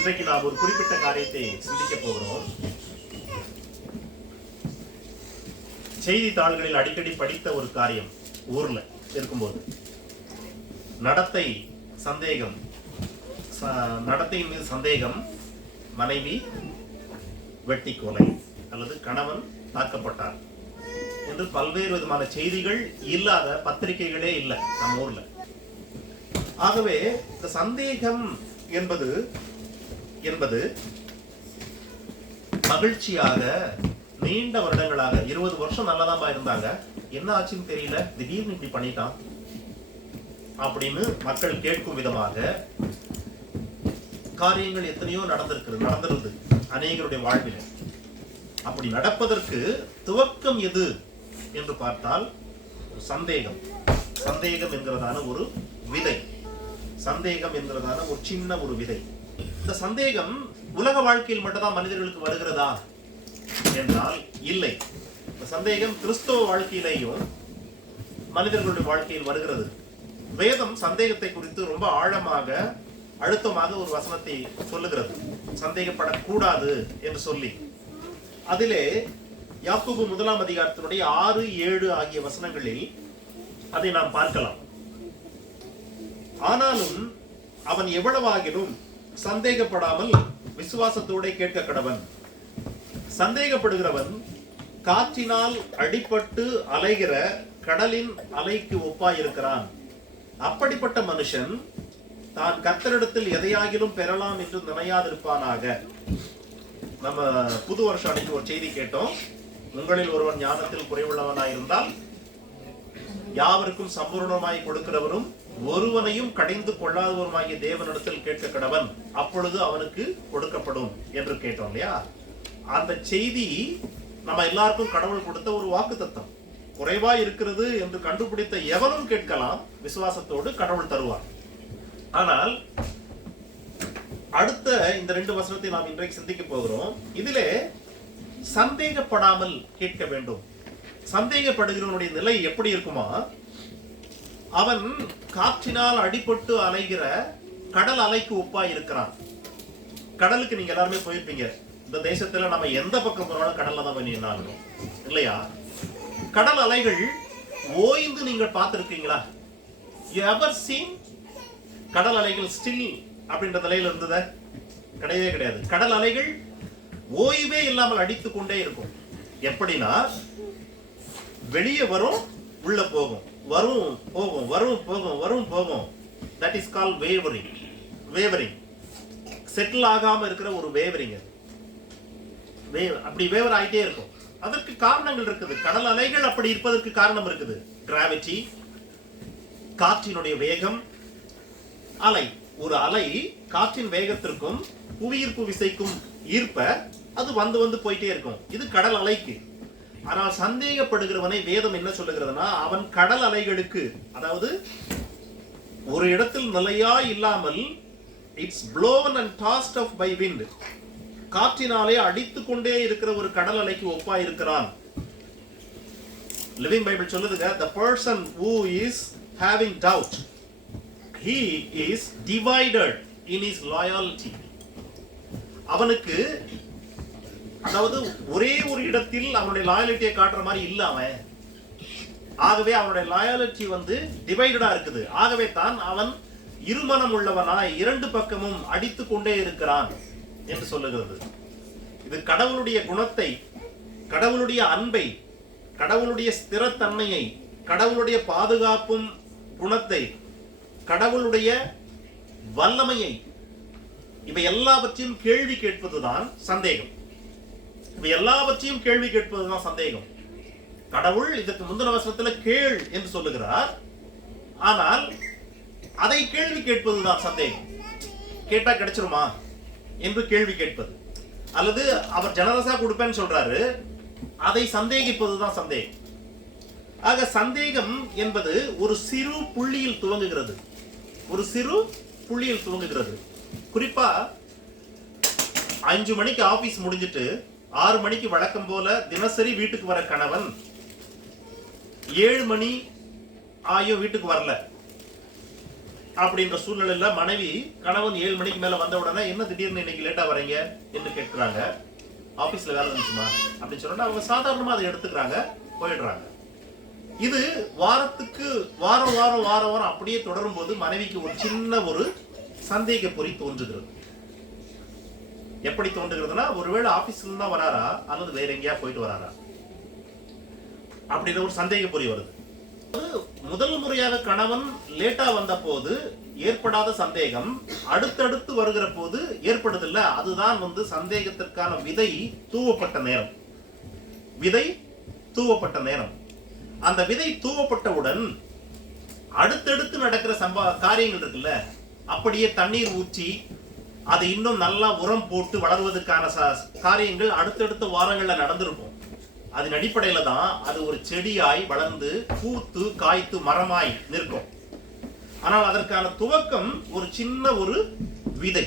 இன்றைக்கு நாம் ஒரு குறிப்பிட்ட காரியத்தை சிந்திக்க போகிறோம். செய்தித்தாள்களில் அடிக்கடி படித்த ஒரு காரியம். ஊர்ல இருக்கும்போது நடத்தை சந்தேகம், நடத்தையின் மீது சந்தேகம், மனைவி வெட்டி கொலை அல்லது கணவன் தாக்கப்பட்டார் என்று பல்வேறு விதமான செய்திகள் இல்லாத பத்திரிகைகளே இல்லை நம்ம ஊர்ல. ஆகவே இந்த சந்தேகம் என்பது மகிழ்ச்சியாக நீண்ட வருடங்களாக 20 வருஷம் நல்லதாம்பா இருந்தாங்க, என்ன ஆச்சுன்னு தெரியல, திடீர்னு இப்படி பண்ணிட்டான் அப்படின்னு மக்கள் கேட்கும் விதமாக காரியங்கள் எத்தனையோ நடந்திருந்தது அநேகருடைய வாழ்வில். அப்படி நடப்பதற்கு துவக்கம் எது என்று பார்த்தால் சந்தேகம் என்கிறதான ஒரு விதை, சந்தேகம் என்கிறதான ஒரு சின்ன ஒரு விதை. இந்த சந்தேகம் உலக வாழ்க்கையில் மட்டும்தான் மனிதர்களுக்கு வருகிறதா என்றால் இல்லை. இந்த சந்தேகம் கிறிஸ்தவ வாழ்க்கையிலேயும் மனிதர்களுடைய வாழ்க்கையில் வருகிறது. வேதம் சந்தேகத்தை குறித்து ரொம்ப ஆழமாக அழுத்தமாக ஒரு வசனத்தை சொல்லுகிறது, சந்தேகப்படக்கூடாது என்று சொல்லி. அதிலே யாக்கோபு 1 அதிகாரத்தினுடைய 6, 7 ஆகிய வசனங்களில் அதை நாம் பார்க்கலாம். ஆனாலும் அவன் எவ்வளவாகிலும் சந்தேகப்படாமல் விசுவாசத்தோட கேட்க கடவன். சந்தேகப்படுகிறவன் காற்றினால் அடிபட்டு அலைகிற கடலின் அலைக்கு ஒப்பாயிருக்கிறான். அப்படிப்பட்ட மனுஷன் தான் கர்த்தரிடத்தில் எதையாகிலும் பெறலாம் என்று நினையாதிருப்பானாக. நம்ம புது வருஷம் அன்னைக்கு ஒரு செய்தி கேட்டோம். உங்களில் ஒருவன் ஞானத்தில் குறைவுள்ளவனாயிருந்தால் யாவருக்கும் சம்பூர்ணமாய் கொடுக்கிறவரும் ஒருவனையும் கடிந்து கொள்ளாதவருமாகிய தேவனிடத்தில் கேட்க கடவன், அப்பொழுது அவனுக்கு கொடுக்கப்படும் என்று கேட்டோம் இல்லையா? அந்த செய்தி நம்ம எல்லாருக்கும் கடவுள் கொடுத்த ஒரு வாக்குத்தத்தம். குறைவா இருக்கிறது என்று கண்டுபிடித்த எவனும் கேட்கலாம், விசுவாசத்தோடு கடவுள் தருவார். ஆனால் அடுத்த இந்த 2 வசனத்தை நாம் இன்றைக்கு சிந்திக்க போகிறோம். இதிலே சந்தேகப்படாமல் கேட்க வேண்டும். சந்தேகப்படுகிறவனுடைய நிலை எப்படி இருக்குமா? அவன் காற்றினால் அடிபட்டு அலைகிற கடல் அலைக்கு ஒப்பா இருக்கிறான். கடலுக்கு நீங்க எல்லாருமே போயிருப்பீங்க. இந்த தேசத்துல நம்ம எந்த பக்கம் போனாலும் கடல்ல தான் போய் நின்னாலும் இல்லையா? கடல் அலைகள் ஓய்ந்து நீங்கள் பார்த்திருக்கீங்களா? You ever seen கடல் அலைகள் ஸ்டில் அப்படின்ற நிலையில இருந்தத? கிடையவே கிடையாது. கடல் அலைகள் ஓய்வே இல்லாமல் அடித்துக் கொண்டே இருக்கும். எப்படின்னா வெளியே வரும், உள்ள போகும், வரும் போகும், வரும் போகும், வரும் போகும். That is call wavering. Settle ஆகாம இருக்கிற ஒரு வேவரிங். அப்படி வேவர் ஆயிட்டே இருக்கும். அதற்கு காரணங்கள் இருக்குது. கடல் அலைகள் அப்படி இருப்பதற்கு காரணம் இருக்குது. கிராவிட்டி, காற்றினுடைய வேகம். ஒரு அலை காற்றின் வேகத்திற்கும் புவியீர்ப்பு விசைக்கும் ஈர்ப்ப அது வந்து போயிட்டே இருக்கும். இது கடல் அலைக்கு. ஆனால் சந்தேகப்படுகிறவனை வேதம் என்ன சொல்லுகிறதுனா, அவன் கடல் அலைகளுக்கு, அதாவது ஒரு இடத்தில் நிலையா இல்லாமல் it's blown and tossed off by wind, காற்றினாலே அடித்து கொண்டே இருக்கிற ஒரு கடல் அலைக்கு ஒப்பா இருக்கிறான். லிவிங் பைபிள் சொல்லுதுங்க, the person who is having doubt, he is divided in his loyalty. அவனுக்கு, அதாவது ஒரே ஒரு இடத்தில் அவனுடைய லாயலிட்டியை காட்டுற மாதிரி இல்ல அவன். ஆகவே அவனுடைய லாயலிட்டி டிவைடடா இருக்குது. ஆகவே தான் அவன் இருமனம் உள்ளவனாய் 2 பக்கமும் அடித்து கொண்டே இருக்கிறான் என்று சொல்லுகிறது. இது கடவுளுடைய குணத்தை, கடவுளுடைய அன்பை, கடவுளுடைய ஸ்திரத்தன்மையை, கடவுளுடைய பாதுகாப்பும் குணத்தை, கடவுளுடைய வல்லமையை, இவை எல்லாவற்றையும் கேள்வி கேட்பதுதான் சந்தேகம். இவை எல்லாவற்றையும் கேள்வி கேட்பதுதான் சந்தேகம். கடவுள் இதற்கு முந்தின வசனத்துல கேள் என்று சொல்லுகிறார். ஆனால் அதை கேள்வி கேட்பதுதான் சந்தேகம். கேட்டா கிடைச்சிருமா என்று கேள்வி கேட்பது, அல்லது அவர் ஜெனரஸா கொடுப்பேன்னு சொல்றாரு, அதை சந்தேகிப்பதுதான் சந்தேகம். ஆக சந்தேகம் என்பது ஒரு சிறு புள்ளியில் துவங்குகிறது. குறிப்பா 5 மணிக்கு ஆபீஸ் முடிஞ்சிட்டு 6 மணிக்கு வழக்கம் போல தினசரி வீட்டுக்கு வர கணவன் 7 மணி ஆயும் வீட்டுக்கு வரல. அப்படின்ற சூழ்நிலையில மனைவி கணவன் 7 மணிக்கு மேல வந்த உடனே என்ன திடீர்னு இன்னைக்கு லேட்டா வரீங்க என்று கேட்கிறாங்க. ஆபீஸ்ல வேலை இருந்துச்சுமா அப்படின்னு சொன்னா அவங்க சாதாரணமா அதை எடுத்துக்கிறாங்க, போயிடுறாங்க. இது வாரத்துக்கு வாரம் வாரம் வாரம் வாரம் அப்படியே தொடரும் போது மனைவிக்கு ஒரு சின்ன ஒரு சந்தேக பொறி தோன்றுகிறது. எப்படி தோன்றுகிறதுனா, ஒருவேளை ஆபீஸ்ல தான் வராரா அல்லது வேற எங்கேயா போயிட்டு வராரா அப்படின்ற ஒரு சந்தேக பொறி வருது. முதல் முறையாக கணவன் லேட்டா வந்த போது ஏற்படாத சந்தேகம் அடுத்தடுத்து வருகிற போது ஏற்படுதில்ல. அதுதான் சந்தேகத்திற்கான விதை தூவப்பட்ட நேரம். விதை தூவப்பட்ட நேரம். அந்த விதை தூவப்பட்டவுடன் அடுத்தடுத்து நடக்கிற காரியங்கள் இருக்குல்ல, அப்படியே தண்ணீர் ஊற்றி அதை இன்னும் நல்லா உரம் போட்டு வளர்வதற்கான காரியங்கள் அடுத்தடுத்த வாரங்கள்ல நடந்திருக்கும். அதன் அடிப்படையில தான் அது ஒரு செடியாய் வளர்ந்து பூத்து காய்த்து மரமாய் நிற்கும். ஆனால் அதற்கான துவக்கம் ஒரு சின்ன ஒரு விதை.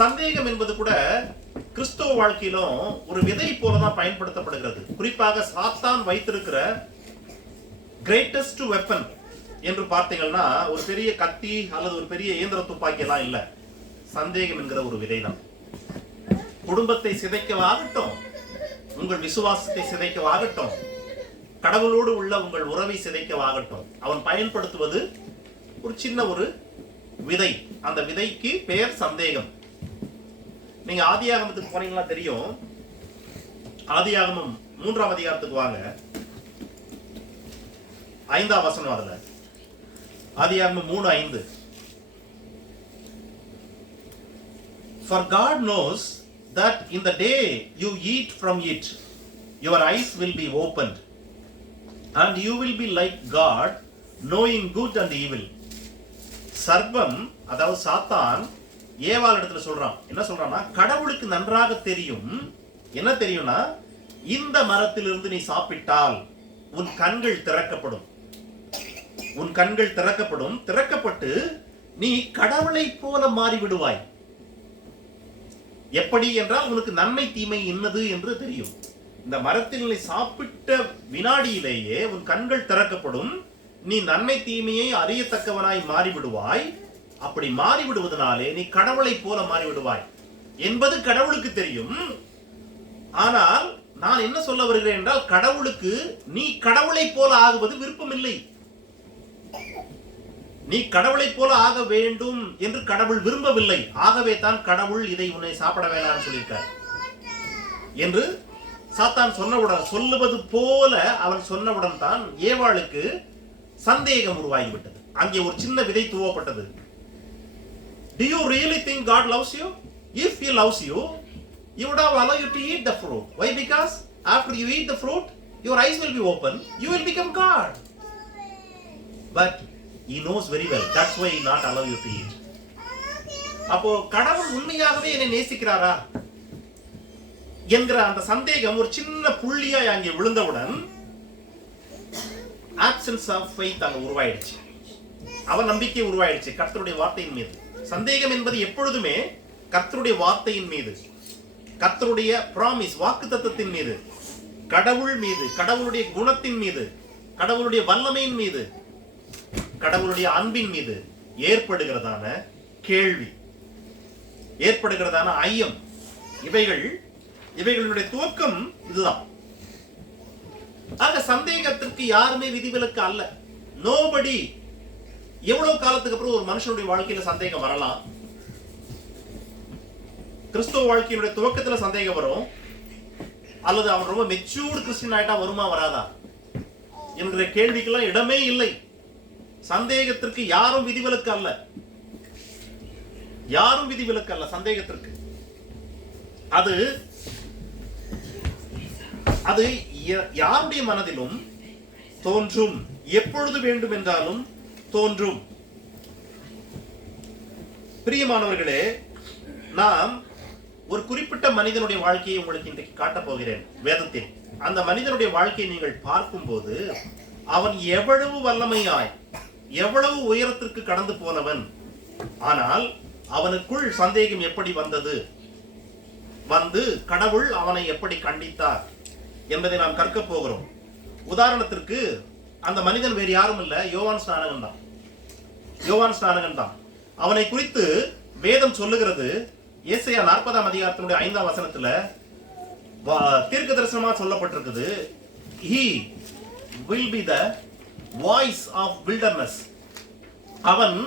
சந்தேகம் என்பது கூட கிறிஸ்தவ வாழ்க்கையிலும் ஒரு விதை போலதான் பயன்படுத்தப்படுகிறது. குறிப்பாக சாத்தான் வைத்திருக்கிற கிரேட்டஸ்ட் வெப்பன் என்று பார்த்தீங்கன்னா ஒரு பெரிய கத்தி அல்லது ஒரு பெரிய இயந்திர துப்பாக்கி எல்லாம் இல்ல, சந்தேகம் என்கிற ஒரு விதைதான். குடும்பத்தை சிதைக்கவாகட்டும், உங்கள் விசுவாசத்தை சிதைக்கவாகட்டும், கடவுளோடு உள்ள உங்கள் உறவை சிதைக்கவாகட்டும், அவன் பயன்படுத்துவது ஒரு சின்ன ஒரு விதை. அந்த விதைக்கு பெயர் சந்தேகம். நீங்க ஆதியாகமத்துக்கு போனீங்களா தெரியும். ஆதியாகமம் 3ஆம் அதிகாரத்துக்கு வாங்க, 5ஆம் வசனம். அதுல ஆதியாகமம் 3:5. For God knows that in the day you eat from it, your eyes will be opened, and you will be like God, knowing good and evil. சர்வம், அதாவது சாத்தான் ஏவாள் இடத்துல சொல்றான். என்ன சொல்றான்னா, கடவுளுக்கு நன்றாக தெரியும். என்ன தெரியும்னா, இந்த மரத்திலிருந்து நீ சாப்பிட்டால் உன் கண்கள் திறக்கப்படும். உன் கண்கள் திறக்கப்படும். திறக்கப்பட்டு நீ கடவுளை போல மாறிவிடுவாய். எப்படி என்றால், உனக்கு நன்மை தீமை என்னது என்று தெரியும். இந்த மரத்தில் நீ சாப்பிட்ட வினாடியிலேயே உன் கண்கள் திறக்கப்படும். நீ நன்மை தீமையை அறியத்தக்கவனாய் மாறிவிடுவாய். அப்படி மாறிவிடுவதனாலே நீ கடவுளை போல மாறிவிடுவாய் என்பது கடவுளுக்கு தெரியும். ஆனால் நான் என்ன சொல்ல வருகிறேன் என்றால், கடவுளுக்கு நீ கடவுளை போல ஆகுவது விருப்பமில்லை. நீ கடவுளை போல ஆக வேண்டும் என்று கடவுள் விரும்பவில்லை. ஆகவே தான் கடவுள் இதை உன்னை சாப்பிட வேண்டாம் சொல்லியிருக்கார் என்று சாத்தான் சொன்னவுடன், சொல்லுவது போல அவன் சொன்னவுடன் தான் ஏவாளுக்கு சந்தேகம் உருவாகிவிட்டது. அங்கே ஒரு சின்ன விதை தூவப்பட்டது. Do you really think God loves you? If He loves you, He would have allowed you to eat the fruit. Why? Because after you eat the fruit, your eyes will be open. You will become God. But He knows very well. That's why He not allow you to eat. அப்போ கடவுள் உண்மையாகவே என்னை நேசிக்கிறாரா என்கிற அந்த சந்தேகம் ஒரு சின்ன புள்ளியாய் அங்கே விழுந்தவுடன் absence of faith அங்க உருவாயிடுச்சு. அவன் நம்பிக்கை உருவாயிடுச்சு கர்த்தருடைய வார்த்தையின் மீது. சந்தேகம் என்பது எப்பொழுதுமே கர்த்தருடைய வார்த்தையின் மீது, கர்த்தருடைய பிராமிஸ் வாக்குத்தத்தத்தின் மீது, கடவுள் மீது, கடவுளுடைய குணத்தின் மீது, கடவுளுடைய வல்லமையின் மீது, கடவுளுடைய அன்பின் மீது ஏற்படுகிறதான கேள்வி, ஏற்படுகிறதான ஐயம், இவைகளுடைய துவக்கம் இதுதான். ஆக சந்தேகத்திற்கு யாருமே விதிவிலக்கு அல்ல. நோபடி. எவ்வளவு காலத்துக்கு அப்புறம் ஒரு மனுஷனுடைய வாழ்க்கையில சந்தேகம் வரலாம். கிறிஸ்துவ வாழ்க்கையினுடைய துவக்கத்துல சந்தேகம் வரும், அல்லது அவன் ரொம்ப மெச்சூர்டு கிறிஸ்டியன் ஆயிட்டா வருமா வராதா என்கிற கேள்விக்கெல்லாம் இடமே இல்லை. சந்தேகத்திற்கு யாரும் விதிவிலக்கு அல்ல. யாரும் விதிவிலக்கு அல்ல சந்தேகத்திற்கு. அது யாருடைய மனதிலும் தோன்றும். எப்பொழுது வேண்டும் என்றாலும் தோன்றும். பிரியமானவர்களே, நாம் ஒரு குறிப்பிட்ட மனிதனுடைய வாழ்க்கையை உங்களுக்கு இன்றைக்கு காட்டப் போகிறேன் வேதத்தில். அந்த மனிதனுடைய வாழ்க்கையை நீங்கள் பார்க்கும்போது அவன் எவ்வளவு வல்லமையாய், எவ்வளவு உயரத்திற்கு கடந்து போனவன், ஆனால் அவனுக்குள் சந்தேகம் எப்படி வந்தது, வந்து கடவுள் அவனை எப்படி கண்டித்தார் என்பதை நாம் கற்க போகிறோம். உதாரணத்திற்கு அந்த மனிதன் வேறு யாரும் இல்ல, யோவான் ஸ்நானகன் தான். யோவான் ஸ்நானகன் தான். அவனை குறித்து வேதம் சொல்லுகிறது. ஏசாயா 40ஆம் அதிகாரத்தினுடைய 5ஆம் வசனத்துல தீர்க்க தரிசனமா சொல்லப்பட்டிருக்குது. He will be the voice of wilderness. அவன்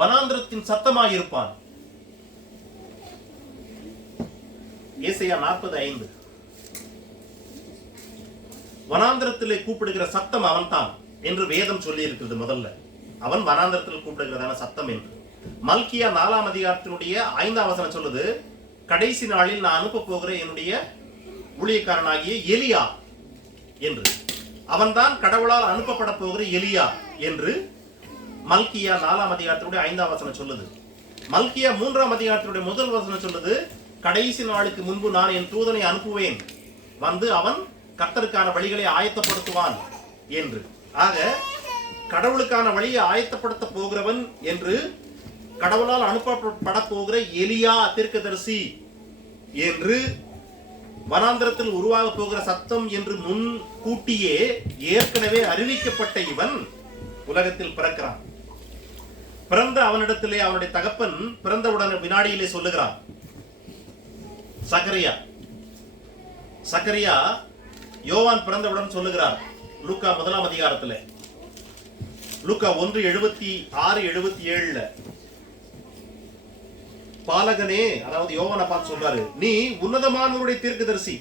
வனாந்திரத்தின் சத்தமாய் இருப்பான். ஏசாயா 40:5. வனாந்திரத்திலே கூப்பிடுகிற சத்தம் அவன்தான் என்று வேதம் சொல்லி இருக்கிறது. முதல்ல அவன் வனாந்திரத்தில் கூப்பிடுகிறதான சத்தம் என்று. மல்கியா 4ஆம் அதிகாரத்தினுடைய 5ஆம் வசனம் சொல்லுது, கடைசி நாளில் நான் அனுப்ப போகிற என்னுடைய ஊழியக்காரனாகிய எலியா என்று. அவன்தான் கடவுளால் அனுப்பப்பட போகிற எலியா என்று மல்கியா 4ஆம் அதிகாரத்தினுடைய 5ஆம் வசனம் சொல்லுது. மல்கியா 3ஆம் அதிகாரத்தினுடைய முதல் வசனம் சொல்லுது, கடைசி நாளுக்கு முன்பு நான் என் தூதனை அனுப்புவேன், வந்து அவன் கர்த்தருக்கான வழிகளை ஆயத்தப்படுத்துவான் என்று. ஆக கடவுளுக்கான வழியை ஆயத்தப்படுத்த போகிறவன் என்று, கடவுளால் அனுப்பப்பட போகிற எலியா தீர்க்கதரிசி என்று, வனாந்திரத்தில் உருவாக போகிற சத்தம் என்று முன் கூட்டியே ஏற்கனவே அறிவிக்கப்பட்ட இவன் உலகத்தில் பிறக்கிறான். பிறந்த அவனிடத்திலே அவனுடைய தகப்பன் பிறந்தவுடன் வினாடியிலே சொல்லுகிறான். சகரியா யோவான் பிறந்தவுடன் சொல்லுகிறார். லூக்கா 1ஆம் அதிகாரத்தில், லூக்கா 1:76-77 பாலகனே, அதாவது யோவானை பார்த்து சொல்றாரு, நீ உன்னதமானவருடைய தீர்க்கதரிசி,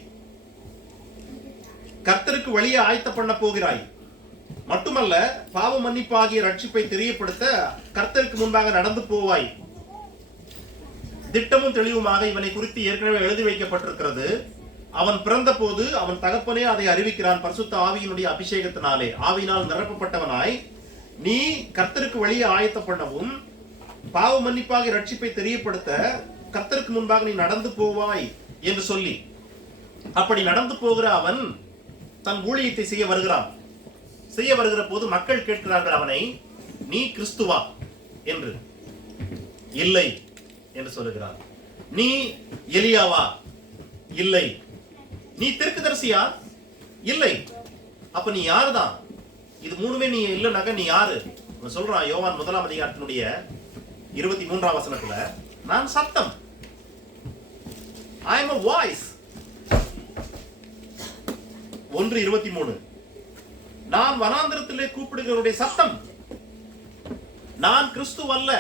கர்த்தருக்கு வழியை ஆயத்த பண்ண போகிறாய். மட்டுமல்ல, பாவ மன்னிப்பாகிய ரட்சிப்பை தெரியப்படுத்த கர்த்தருக்கு முன்பாக நடந்து போவாய். திட்டமும் தெளிவுமாக இவனை குறித்து ஏற்கனவே எழுதி வைக்கப்பட்டிருக்கிறது. அவன் பிறந்த போது அவன் தகப்பனே அதை அறிவிக்கிறான். பரிசுத்த ஆவியினுடைய அபிஷேகத்தினாலே ஆவியினால் நிரப்பப்பட்டவனாய், நீ கர்த்தருக்கு வழியை ஆயத்த பண்ணவும் பாவ மன்னிப்பாக ரட்சிப்பை தெரியப்படுத்த கர்த்தருக்கு முன்பாக நீ நடந்து போவாய் என்று சொல்லி, அப்படி நடந்து போகிற அவன் தன் ஊழியத்தை செய்ய வருகிற போது மக்கள் கேட்கிறார்கள் அவனை, நீ கிறிஸ்துவா என்று. இல்லை என்று சொல்லுகிறார். நீ எலியாவா? இல்லை. நீ தீர்க்கதரிசியா? இல்லை. அப்ப நீ யாருதான்? இது மூணுமே நீ இல்லைனாக்க நீ யாரு? சொல்றான் யோவான் 1ஆம் அதிகாரத்தினுடைய 23ஆம் வசனத்துல, நான் சத்தம், I am a voice. 1:23, நான் வனாந்திரத்திலே கூப்பிடுகிறவருடைய சத்தம். நான் கிறிஸ்து அல்ல,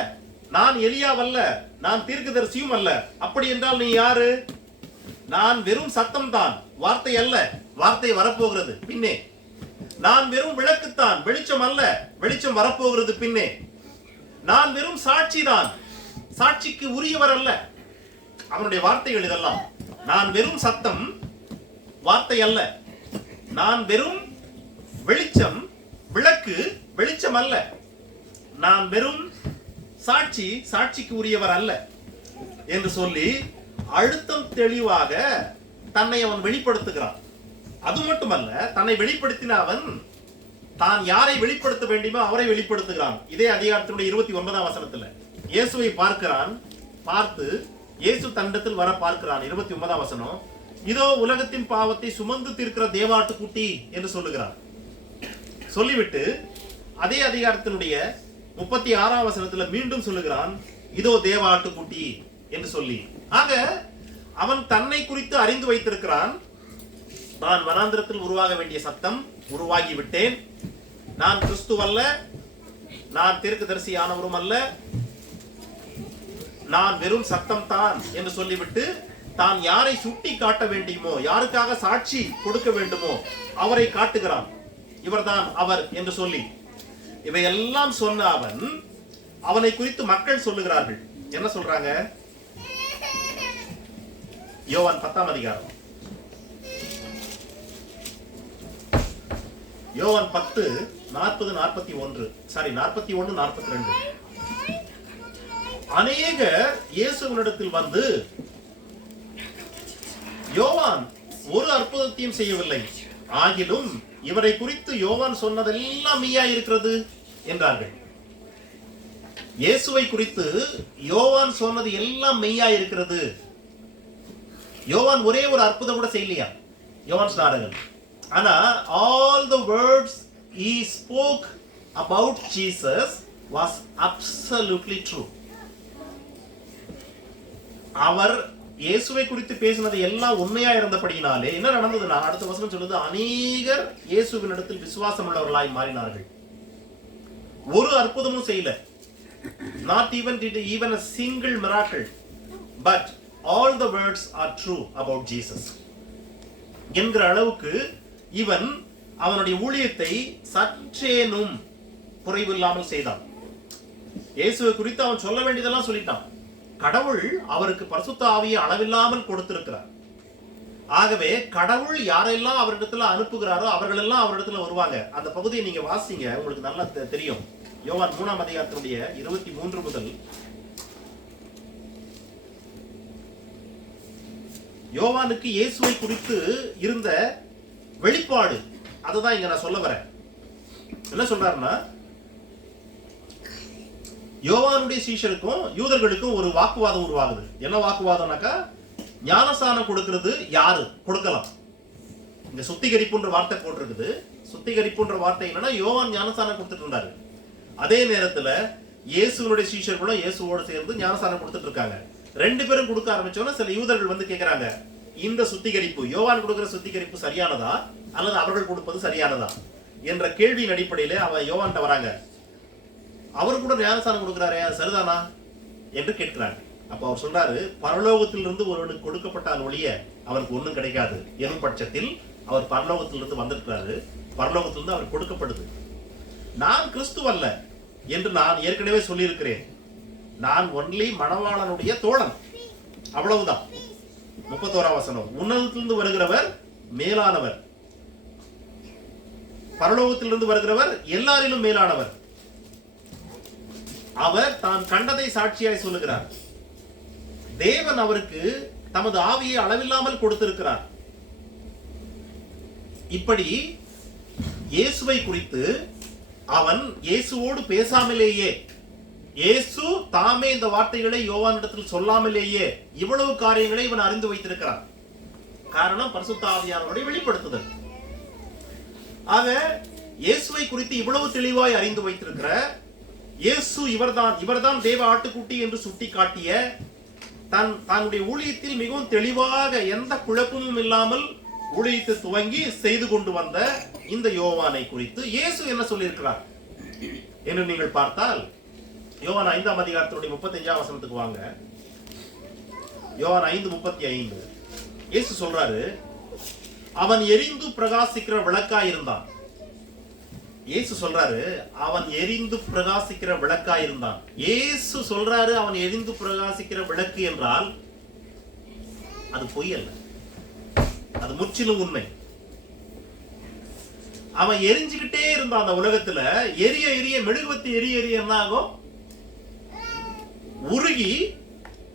நான் எலியாவல்ல, நான் தீர்க்கதரிசியும் அல்ல. அப்படி என்றால் நீ யாரு? நான் வெறும் சத்தம் தான், வார்த்தை அல்ல. வார்த்தை வரப்போகிறது பின்னே. நான் வெறும் விளக்குத்தான், வெளிச்சம் அல்ல. வெளிச்சம் வரப்போகிறது பின்னே. நான் வெறும் சாட்சி தான், சாட்சிக்கு உரியவர் அல்ல. அவனுடைய வார்த்தைகள் இதெல்லாம். நான் வெறும் சத்தம், வார்த்தை அல்ல. நான் வெறும் வெளிச்சம், விளக்கு, வெளிச்சம் அல்ல. நான் வெறும் சாட்சி, சாட்சிக்கு உரியவர் அல்ல என்று சொல்லி அழுத்தம் தெளிவாக தன்னை அவன் வெளிப்படுத்துகிறான். அது மட்டுமல்ல, தன்னை வெளிப்படுத்தின அவன் தான் யாரை வெளிப்படுத்த வேண்டுமோ அவரை வெளிப்படுத்துகிறான். இதே அதிகாரத்தினுடைய 29ஆம் வசனத்துல இயேசுவை பார்க்கிறான். பார்த்து இயேசு தன்னிடத்தில் வர பார்க்கிறான். 29ஆம் வசனம், இதோ உலகத்தின் பாவத்தை சுமந்து தீர்க்கிற தேவாட்டுக்குட்டி என்று சொல்லுகிறான். சொல்லிவிட்டு அதே அதிகாரத்தினுடைய 36ஆம் வசனத்துல மீண்டும் சொல்லுகிறான், இதோ தேவாட்டுக்குட்டி என்று சொல்லி. ஆக அவன் தன்னை குறித்து அறிந்து வைத்திருக்கிறான். நான் வனாந்திரத்தில் உருவாக வேண்டிய சத்தம், உருவாகி விட்டேன். நான் கிறிஸ்துவல்ல, நான் தீர்க்கதரிசி ஆனவரும் அல்ல, நான் வெறும் சத்தம் தான் என்று சொல்லிவிட்டு தான் யாரை சுட்டி காட்ட வேண்டுமோ, யாருக்காக சாட்சி கொடுக்க வேண்டுமோ அவரை காட்டுகிறான். இவர்தான் அவர் என்று சொல்லி இவையெல்லாம் சொன்ன அவனை குறித்து மக்கள் சொல்லுகிறார்கள். என்ன சொல்றாங்க? யோவான் 10ஆம் அதிகாரம், யோவான் 10:40-41, 41-42. அநேகர் இயேசுவினிடத்தில் வந்து, யோவான் ஒரு அற்புதத்தையும் செய்யவில்லை, ஆகிலும் இவரை குறித்து யோவான் சொன்னதெல்லாம் மெய்யா இருக்கிறது என்றார்கள். இயேசுவை குறித்து யோவான் சொன்னது எல்லாம் மெய்யா இருக்கிறது. யோவான் ஒரே ஒரு அற்புதம் கூட செய்யலையா யோவான் ஸ்நானகன். ஆனா all the words he spoke about Jesus was absolutely true. அவர் இயேசுவை குறித்து பேசினது எல்லாம் உண்மையா இருந்தபடியினாலே என்ன நடந்ததுன்னா, அடுத்த வசனம் சொல்லுது, அநேகர் இயேசுவின் இடத்தில் விசுவாசம் உள்ளவர்களாய் மாறினார்கள். ஒரு அற்புதமும் செய்யல. Not even did even a single miracle, but all the words are true about Jesus. என்கிற அளவுக்கு இவன் அவனுடைய ஊழியத்தை சற்றேனும் குறைவில்லாமல் செய்தான். இயேசுவை குறித்து அவன் சொல்ல வேண்டியதெல்லாம் சொல்லிட்டான். கடவுள் அவருக்கு பரிசுத்த ஆவியை அளவில்லாமல் கொடுத்திருக்கிறார். ஆகவே கடவுள் யாரெல்லாம் அவரிடத்துல அனுப்புகிறாரோ அவர்களெல்லாம் அவரிடத்துல வருவாங்க. அந்த பகுதியை நீங்க வாசிங்க, உங்களுக்கு நல்லா தெரியும். யோவான் 3ஆம் அதிகாரத்தினுடைய 23 முதல் யோவானுக்கு இயேசுவை குறித்து இருந்த வெளிப்பாடு, அதுதான் இங்க நான் சொல்ல வரேன். என்ன சொல்றாருன்னா, யோவானுடைய சீஷருக்கும் யூதர்களுக்கும் ஒரு வாக்குவாதம் உருவாகுது. என்ன வாக்குவாதம்னாக்கா, ஞானஸ்நானம் கொடுக்கிறது யாரு கொடுக்கலாம். இங்க சுத்திகரிப்புன்ற வார்த்தை போட்டிருக்குது. சுத்திகரிப்புன்ற வார்த்தை என்னன்னா, யோவான் ஞானஸ்நானம் கொடுத்துட்டு இருந்தாரு. அதே நேரத்துல இயேசுனுடைய சீஷர்களும் இயேசுவோடு சேர்ந்து ஞானஸ்நானம் கொடுத்துட்டு இருக்காங்க. ரெண்டு பேரும் கொடுக்க ஆரம்பிச்சோன்னா சில யூதர்கள் வந்து கேட்கிறாங்க, இந்த சுத்திகரிப்பு, யோவான் கொடுக்கிற சுத்திகரிப்பு சரியானதா அல்லது அவர்கள் கொடுப்பது சரியானதா என்ற கேள்வியின் அடிப்படையில அவன் யோவான்ட்ட வராங்க. அவரு கூட ஞானஸ்நானம் கொடுக்கிறாரே, அது சரிதானா என்று கேட்கிறாங்க. அப்ப அவர் சொல்றாரு, பரலோகத்திலிருந்து ஒருவனுக்கு கொடுக்கப்பட்டால் ஒழிய அவருக்கு ஒன்றும் கிடைக்காது எனும் பட்சத்தில் அவர் பரலோகத்திலிருந்து வந்திருக்கிறாரு, பரலோகத்திலிருந்து அவர் கொடுக்கப்படுது. நான் கிறிஸ்துவல்ல என்று நான் ஏற்கனவே சொல்லியிருக்கிறேன். நான் ஒன்லி மணவாளனுடைய தோழன், அவ்வளவுதான். 31ஆம் வசனம், உன்னதத்திலிருந்து வருகிறவர் மேலானவர், பரலோகத்திலிருந்து வருகிறவர் எல்லாரிலும் மேலானவர். அவர் தான் கண்டதை சாட்சியாய் சொல்லுகிறார். தேவன் அவருக்கு தமது ஆவியை அளவில்லாமல் கொடுத்திருக்கிறார். இப்படி இயேசுவை குறித்து அவன் இயேசுவோடு பேசாமலேயே, இயேசு தாமே இந்த வார்த்தைகளை யோவானிடத்தில் சொல்லாமலேயே இவ்வளவு காரியங்களை இவன் அறிந்து வைத்திருக்கிறான். காரணம் பரிசுத்த ஆவியானவருடைய வெளிப்படுத்துதல். ஆக இயேசுவை குறித்து இவ்வளவு தெளிவாய் அறிந்து வைத்திருக்கிற இயேசு இவர்தான் தேவ ஆட்டுக்குட்டி என்று சுட்டி காட்டிய, தன்னுடைய ஊழியத்தில் மிகவும் தெளிவாக எந்த குழப்பமும் இல்லாமல் ஊழியத்தை துவங்கி செய்து கொண்டு வந்த இந்த யோவானை குறித்து இயேசு என்ன சொல்லியிருக்கிறார் என்று நீங்கள் பார்த்தால், யோவான் 5ஆம் அதிகாரத்தினுடைய 35ஆம் வசனத்துக்கு வாங்க. யோவான் 5:35 இயேசு சொல்றாரு, அவன் எரிந்து பிரகாசிக்கிற விளக்காய் இருந்தான். இயேசு சொல்றாரு, அவன் எரிந்து பிரகாசிக்கிற விளக்காய் இருந்தான். இயேசு சொல்றாரு அவன் எரிந்து பிரகாசிக்கிற விளக்கு என்றால் அது பொய் அல்ல, அது முற்றிலும் உண்மை. அவன் எரிஞ்சுக்கிட்டே இருந்தான். அந்த உலகத்துல எரிய எரிய மெழுகுவத்தி எரிய என்ன ஆகும், உருகி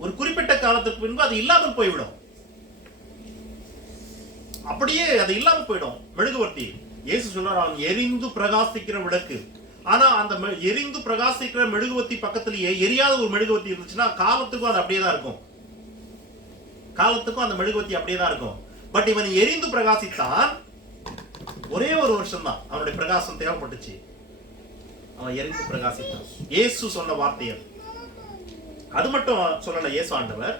ஒரு குறிப்பிட்ட காலத்துக்கு பின்பு அது இல்லாமல் போய்விடும். அப்படியே அது இல்லாமல் போயிடும் மெழுகுவர்த்தி. இயேசு சொல்றார், அவன் எரிந்து பிரகாசிக்கிற விளக்கு. ஆனா அந்த எரிந்து பிரகாசிக்கிற மெழுகுவத்தி பக்கத்திலேயே எரியாத ஒரு மெழுகுவத்தி இருந்துச்சுன்னா காலத்துக்கும் அது அப்படியே தான் இருக்கும். காலத்துக்கும் அந்த மெழுகுவத்தி அப்படியே தான் இருக்கும். பட் இவன் எரிந்து பிரகாசித்தான். ஒரே ஒரு வருஷம் தான் அவனுடைய பிரகாசம் தேவைப்பட்டுச்சு. அவன் எரிந்து பிரகாசித்தான். இயேசு சொன்ன வார்த்தை அது மட்டும் சொல்லல இயேசு ஆண்டவர்.